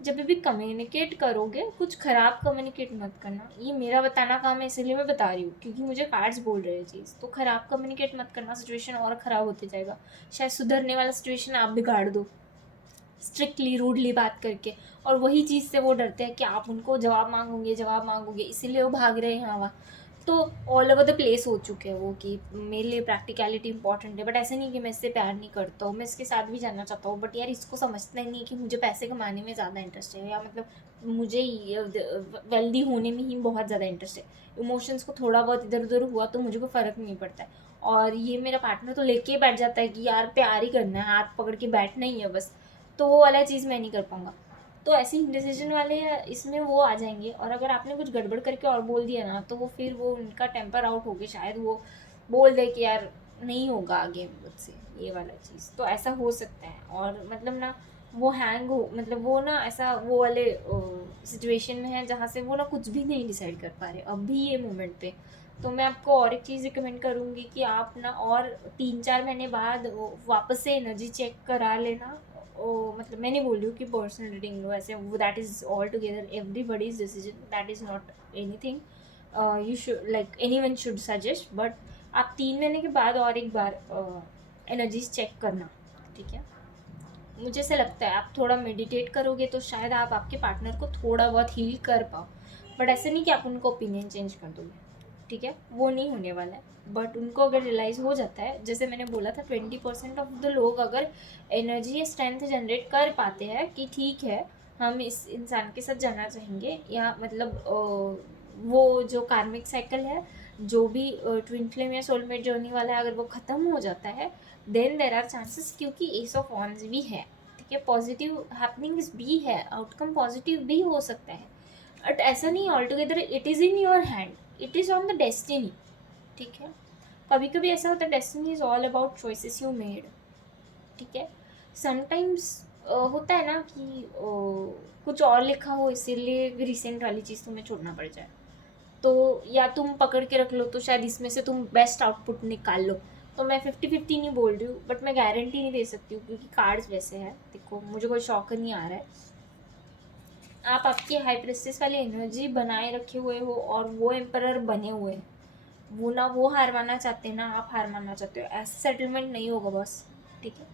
जब भी कम्युनिकेट करोगे कुछ ख़राब कम्युनिकेट मत करना, ये मेरा बताना काम है इसलिए मैं बता रही हूँ क्योंकि मुझे कार्ड्स बोल रहे हैं चीज़, तो ख़राब कम्युनिकेट मत करना, सिचुएशन और ख़राब होते जाएगा, शायद सुधरने वाला सिचुएशन आप बिगाड़ दो स्ट्रिक्टली रूडली बात करके। और वही चीज़ से वो डरते हैं कि आप उनको जवाब मांगोगे इसीलिए वो भाग रहे हैं यहाँ वहाँ। तो ऑल ओवर द प्लेस हो चुके हैं वो कि मेरे लिए प्रैक्टिकलिटी इंपॉर्टेंट है, बट ऐसे नहीं कि मैं इससे प्यार नहीं करता हूँ, मैं इसके साथ भी जानना चाहता हूँ, बट यार इसको समझता ही नहीं कि मुझे पैसे कमाने में ज़्यादा इंटरेस्ट है, या मतलब मुझे वेल्दी होने में ही बहुत ज़्यादा इंटरेस्ट है, इमोशंस को थोड़ा बहुत इधर उधर हुआ तो मुझे कोई फ़र्क नहीं पड़ता है। और ये मेरा पार्टनर तो लेके बैठ जाता है कि यार प्यार ही करना है, हाथ पकड़ के बैठना ही है बस, तो वो वाला चीज़ मैं नहीं कर पाऊँगा। तो ऐसे इंडिसीजन वाले इसमें वो आ जाएंगे। और अगर आपने कुछ गड़बड़ करके और बोल दिया ना, तो वो फिर वो उनका टेम्पर आउट होके शायद वो बोल दे कि यार नहीं होगा आगे मुझसे ये वाला चीज़। तो ऐसा हो सकता है। और मतलब ना वो हैंग हो, मतलब वो ना ऐसा वो वाले सिचुएशन में है जहाँ से वो ना कुछ भी नहीं डिसाइड कर पा रहे अभी ये मोमेंट पे। तो मैं आपको और एक चीज़ रिकमेंड करूँगी कि आप ना और 3-4 महीने बाद वापस से एनर्जी चेक करा लेना। मतलब मैं नहीं बोल रही हूँ कि पर्सनल रीडिंग लो ऐसे, वो that is all together everybody's decision, that is not anything you should like any one should suggest. But आप 3 महीने के बाद और एक बार एनर्जीज चेक करना, ठीक है। मुझे ऐसा लगता है आप थोड़ा मेडिटेट करोगे तो शायद आप आपके पार्टनर को थोड़ा बहुत हील कर पाओ। बट ऐसे नहीं कि आप उनको ओपिनियन चेंज कर दोगे, ठीक है, वो नहीं होने वाला है। बट उनको अगर रियलाइज़ हो जाता है, जैसे मैंने बोला था 20% ऑफ द लोग अगर एनर्जी या स्ट्रेंथ जनरेट कर पाते हैं कि ठीक है हम इस इंसान के साथ जाना चाहेंगे, या मतलब वो जो कार्मिक साइकिल है, जो भी ट्विन फ्लेम या सोलमेट जर्नी वाला है, अगर वो ख़त्म हो जाता है देन देर आर चांसेस, क्योंकि एस ऑफ वॉन्स भी है, ठीक है, पॉजिटिव हैपनिंग्स भी है, आउटकम पॉजिटिव भी हो सकता है। बट ऐसा नहीं all together it is in your hand, it is on the destiny, ठीक है। कभी कभी ऐसा होता है destiny is all about choices you made, ठीक है। समटाइम्स होता है ना कि कुछ और लिखा हो इसीलिए रिसेंट वाली चीज़ तुम्हें छोड़ना पड़ जाए, तो या तुम पकड़ के रख लो तो शायद इसमें से तुम बेस्ट आउटपुट निकाल लो। तो मैं 50-50 नहीं बोल रही हूँ, बट मैं गारंटी नहीं दे सकती हूँ क्योंकि कार्ड्स वैसे हैं। देखो मुझे कोई शौक नहीं आ रहा है, आप आपकी हाई प्रेस्टिस वाली एनर्जी बनाए रखे हुए हो और वो एम्परर बने हुए हैं, वो ना वो हार मानना चाहते हैं ना आप हार मानना चाहते हो, ऐसा सेटलमेंट नहीं होगा बस, ठीक है।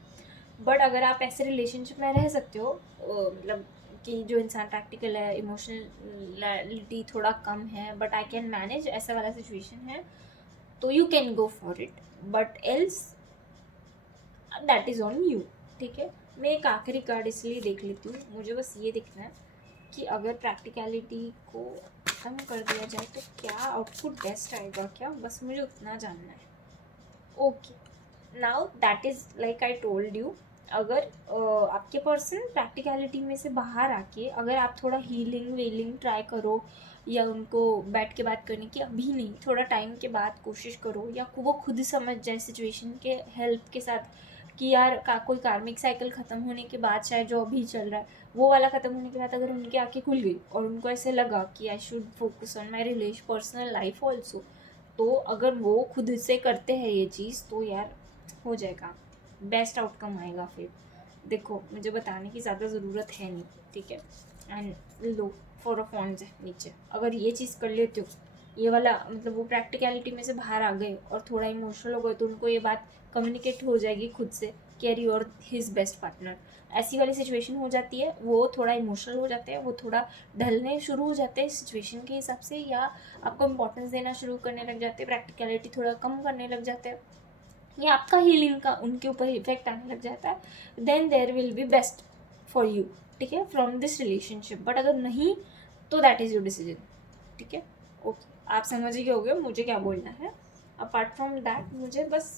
बट अगर आप ऐसे रिलेशनशिप में रह सकते हो मतलब कि जो इंसान प्रैक्टिकल है, इमोशनलिटी थोड़ा कम है बट आई कैन मैनेज, ऐसा वाला सिचुएशन है, तो you can go for it. But else that is on you, ठीक है। मैं एक आखिरी कार्ड इसलिए देख लेती हूँ, मुझे बस ये देखना है कि अगर प्रैक्टिकलिटी को ख़त्म कर दिया जाए तो क्या आउटपुट बेस्ट आएगा क्या, बस मुझे उतना जानना है। Okay, now that is like I told you, अगर आपके पर्सन प्रैक्टिकलिटी में से बाहर आके अगर आप थोड़ा हीलिंग वीलिंग ट्राई करो, या उनको बैठ के बात करने की अभी नहीं थोड़ा टाइम के बाद कोशिश करो, या वो खुद समझ जाए सिचुएशन के हेल्प के साथ कि यार कोई कार्मिक साइकिल ख़त्म होने के बाद शायद जो अभी चल रहा है वो वाला ख़त्म होने के बाद अगर उनकी आंखें खुल गई और उनको ऐसे लगा कि I should focus on my relation personal life also, तो अगर वो खुद से करते हैं ये चीज़ तो यार हो जाएगा, बेस्ट आउटकम आएगा फिर। देखो मुझे बताने की ज़्यादा ज़रूरत है नहीं, ठीक है। And low for a fawns है नीचे, अगर ये चीज़ कर लेते हो ये वाला मतलब वो प्रैक्टिकलिटी में से बाहर आ गए और थोड़ा इमोशनल हो गए तो उनको ये बात कम्युनिकेट हो जाएगी खुद से कि यार you are his best partner. ऐसी वाली सिचुएशन हो जाती है, वो थोड़ा इमोशनल हो जाते हैं, वो थोड़ा ढलने शुरू हो जाते हैं सिचुएशन के हिसाब से, या आपको इम्पोर्टेंस देना शुरू करने लग जाते हैं, प्रैक्टिकलिटी थोड़ा कम करने लग जाते हैं, या आपका हीलिंग का उनके ऊपर इफेक्ट आने लग जाता है, then there will be best for you, ठीक है, फ्रॉम दिस रिलेशनशिप। बट अगर नहीं तो दैट इज़ योर डिसीजन, ठीक है। ओके, आप समझ ही गए मुझे क्या बोलना है। अपार्ट फ्रॉम दैट मुझे बस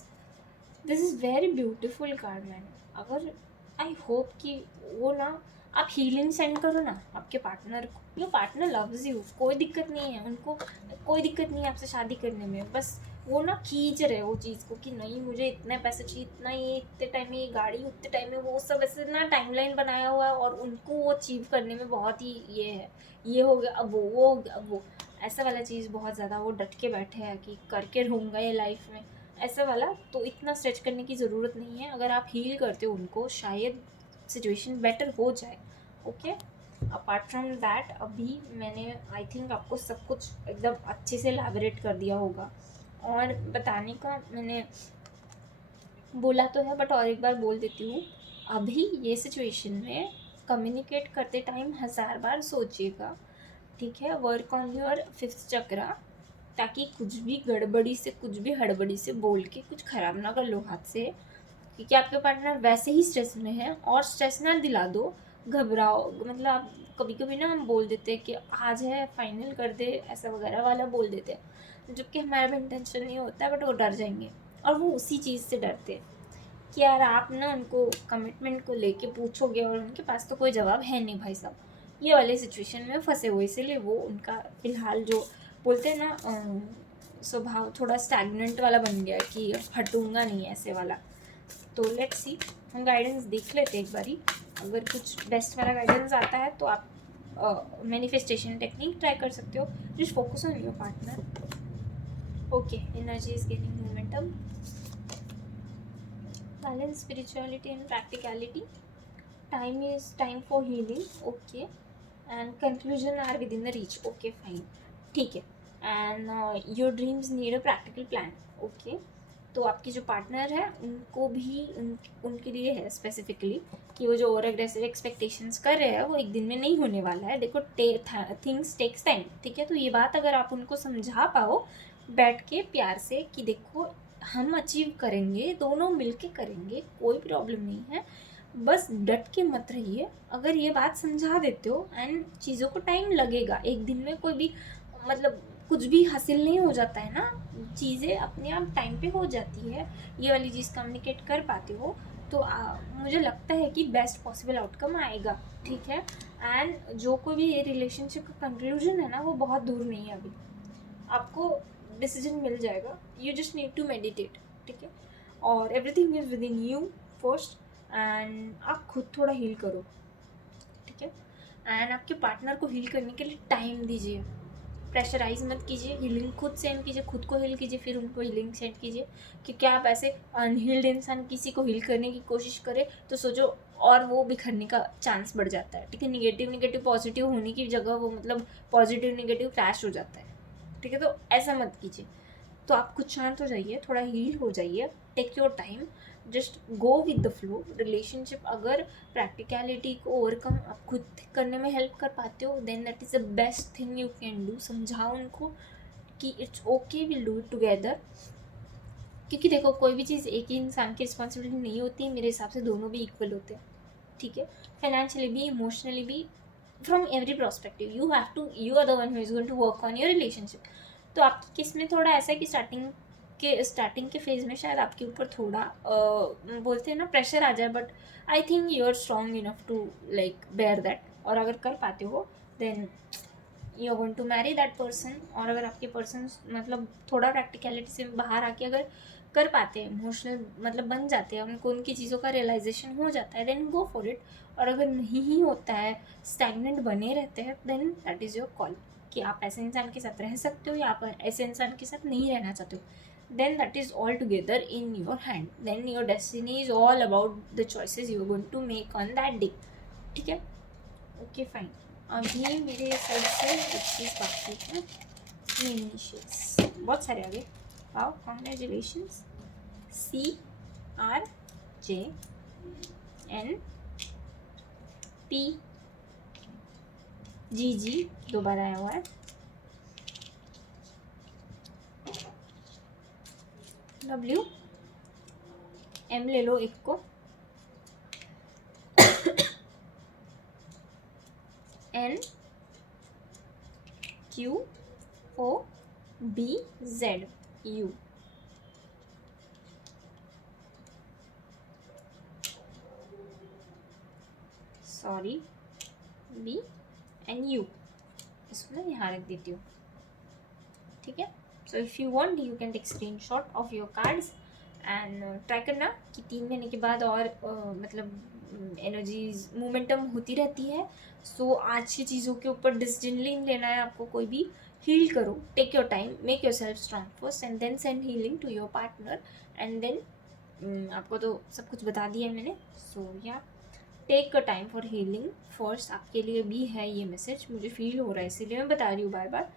this is very beautiful card man, अगर आई होप कि वो ना आप हीलिंग सेंड करो ना आपके पार्टनर को, योर पार्टनर लव्स यू, कोई दिक्कत नहीं है उनको, कोई दिक्कत नहीं है आपसे शादी करने में, बस वो ना खींच रहे वो चीज़ को कि नहीं मुझे इतने पैसे चाहिए, इतना ये इतने टाइम में ये गाड़ी, उतने टाइम में वो सब, ऐसे ना टाइमलाइन बनाया हुआ है और उनको वो अचीव करने में बहुत ही ये है, ये हो गया अब वो हो गया अब वो, ऐसा वाला चीज़ बहुत ज़्यादा वो डट के बैठे हैं कि करके रहूँगा ये लाइफ में, ऐसा वाला। तो इतना स्ट्रेच करने की ज़रूरत नहीं है, अगर आप हील करते हो उनको शायद सिचुएशन बेटर हो जाए, ओके। अपार्ट फ्रॉम दैट अभी मैंने आई थिंक आपको सब कुछ एकदम अच्छे से एलैबोरेट कर दिया होगा, और बताने का मैंने बोला तो है बट और एक बार बोल देती हूँ, अभी ये सिचुएशन में कम्युनिकेट करते टाइम 1000 बार सोचिएगा, ठीक है। वर्क ऑन योर फिफ्थ चक्रा, ताकि कुछ भी गड़बड़ी से कुछ भी हड़बड़ी से बोल के कुछ ख़राब ना कर लो हाथ से, क्योंकि आपके पार्टनर वैसे ही स्ट्रेस में है, और स्ट्रेस ना दिला दो, घबराओ, मतलब आप कभी कभी ना हम बोल देते हैं कि आज है फाइनल कर दे ऐसा वगैरह वाला बोल देते हैं, जबकि हमारा भी इंटेंशन नहीं होता है, बट वो डर जाएंगे और वो उसी चीज़ से डरते हैं, कि यार आप ना उनको कमिटमेंट को लेके पूछोगे और उनके पास तो कोई जवाब है नहीं भाई साहब, ये वाले सिचुएशन में फंसे हुए, इसीलिए वो उनका फ़िलहाल जो बोलते हैं ना स्वभाव थोड़ा स्टैग्नेंट वाला बन गया कि हटूंगा नहीं ऐसे वाला। तो लेट्स सी, हम गाइडेंस देख लेते हैं एक बारी, अगर कुछ बेस्ट वाला गाइडेंस आता है तो आप मैनिफेस्टेशन टेक्निक ट्राई कर सकते हो। Just focus on your partner. Okay, energy is gaining momentum, balance spirituality and practicality, time is time for healing, okay, and conclusion are within the reach, okay fine, ठीक है, and your dreams need a practical plan, okay। तो आपके जो पार्टनर है उनको भी उनके लिए है स्पेसिफिकली कि वो जो ओवर एग्रेसिव एक्सपेक्टेशंस कर रहे हैं वो एक दिन में नहीं होने वाला है। देखो थिंग्स टेक्स टाइम, ठीक है। तो ये बात अगर आप उनको समझा पाओ बैठ के प्यार से कि देखो हम अचीव करेंगे, दोनों मिलके करेंगे, कोई प्रॉब्लम नहीं है, बस डट के मत रहिए। अगर ये बात समझा देते हो, एंड चीज़ों को टाइम लगेगा, एक दिन में कोई भी मतलब कुछ भी हासिल नहीं हो जाता है ना, चीज़ें अपने आप टाइम पे हो जाती है। ये वाली चीज़ कम्युनिकेट कर पाते हो तो मुझे लगता है कि बेस्ट पॉसिबल आउटकम आएगा, ठीक है। एंड जो कोई भी ये रिलेशनशिप का कंक्लूजन है ना वो बहुत दूर नहीं है, अभी आपको डिसीजन मिल जाएगा। You just need to meditate, ठीक है। और everything is within you first, and आप खुद थोड़ा हील करो, ठीक है। एंड आपके पार्टनर को हील करने के लिए टाइम दीजिए, प्रेशराइज मत कीजिए, हीलिंग खुद सेंड कीजिए, खुद को हील कीजिए, फिर उनको हीलिंग सेंड कीजिए। क्योंकि आप ऐसे अनहील्ड इंसान किसी को हील करने की कोशिश करें तो सोचो और वो बिखरने का चांस बढ़ जाता है, ठीक है। निगेटिव पॉजिटिव होने की जगह वो मतलब पॉजिटिव निगेटिव क्रैश हो जाता है, ठीक है। तो ऐसा मत कीजिए। तो आप कुछ शांत हो जाइए, थोड़ा हील हो जाइए, take your time, just go with the flow. Relationship अगर प्रैक्टिकलिटी को ओवरकम आप खुद करने में हेल्प कर पाते हो then that is the best thing you can do. समझाओ उनको कि it's okay, will do it together. क्योंकि देखो कोई भी चीज़ एक ही इंसान की रिस्पॉन्सिबिलिटी नहीं होती, मेरे हिसाब से दोनों भी इक्वल होते हैं, ठीक है। फाइनेंशियली भी, इमोशनली भी, from every perspective you are the one who is going to work on your relationship. तो आपकी केस में थोड़ा ऐसा है कि स्टार्टिंग के फेज़ में शायद आपके ऊपर थोड़ा बोलते हैं ना प्रेशर आ जाए, but I think you are strong enough to like bear that. और अगर कर पाते हो then you are going to marry that person. और अगर आपके पर्सन मतलब थोड़ा प्रैक्टिकलिटी से बाहर आके अगर कर पाते हैं, इमोशनल मतलब बन जाते हैं, उनको उनकी चीज़ों का रियलाइजेशन हो जाता है, देन गो फॉर इट। और अगर नहीं ही होता है, स्टैग्नेंट बने रहते हैं, then that is your call कि आप ऐसे इंसान के साथ रह सकते हो या आप ऐसे इंसान के साथ नहीं रहना चाहते हो। Then that is all together in your hand, then your destiny is all about the choices you are going to make on that day, ठीक है। ओके फाइन, अभी मेरे साइड से कुछ चीज़ बाकी है। इनिशियल्स बहुत सारे आगे, वाओ कॉन्ग्रेचुलेशंस। CRJNPGG दो बार आया हुआ है। WM ले लो एक को, NQOBZU। Sorry, B and U, इसको ना यहाँ रख देती हूँ, ठीक है। So if you want you can take screenshot of your cards and try करना कि 3 महीने के बाद और मतलब एनर्जीज मोमेंटम होती रहती है। सो आज की चीज़ों के ऊपर डिसीजन लेना है आपको, कोई भी हील करो, take your time, make yourself strong first and then send healing to your partner. And then आपको तो सब कुछ बता दिया है मैंने। So yeah take a time for healing first, आपके लिए भी है ये मैसेज, मुझे फील हो रहा है इसीलिए मैं बता रही हूँ बार बार।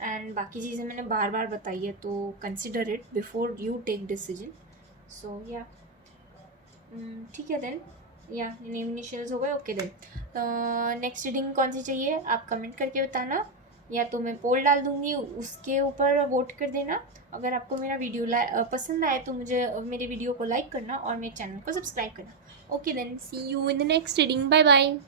एंड बाकी चीज़ें मैंने बार बार बताई है, तो consider it before you take decision. So या ठीक है देन, या नेम इनिशियल्स हो गए, ओके देन। नेक्स्ट रीडिंग कौन सी चाहिए आप कमेंट करके बताना, या तो मैं पोल डाल दूँगी उसके ऊपर वोट कर देना। अगर आपको मेरा वीडियो पसंद आए तो मुझे मेरे वीडियो को लाइक करना और मेरे चैनल को सब्सक्राइब करना। Okay then, see you in the next reading, bye bye.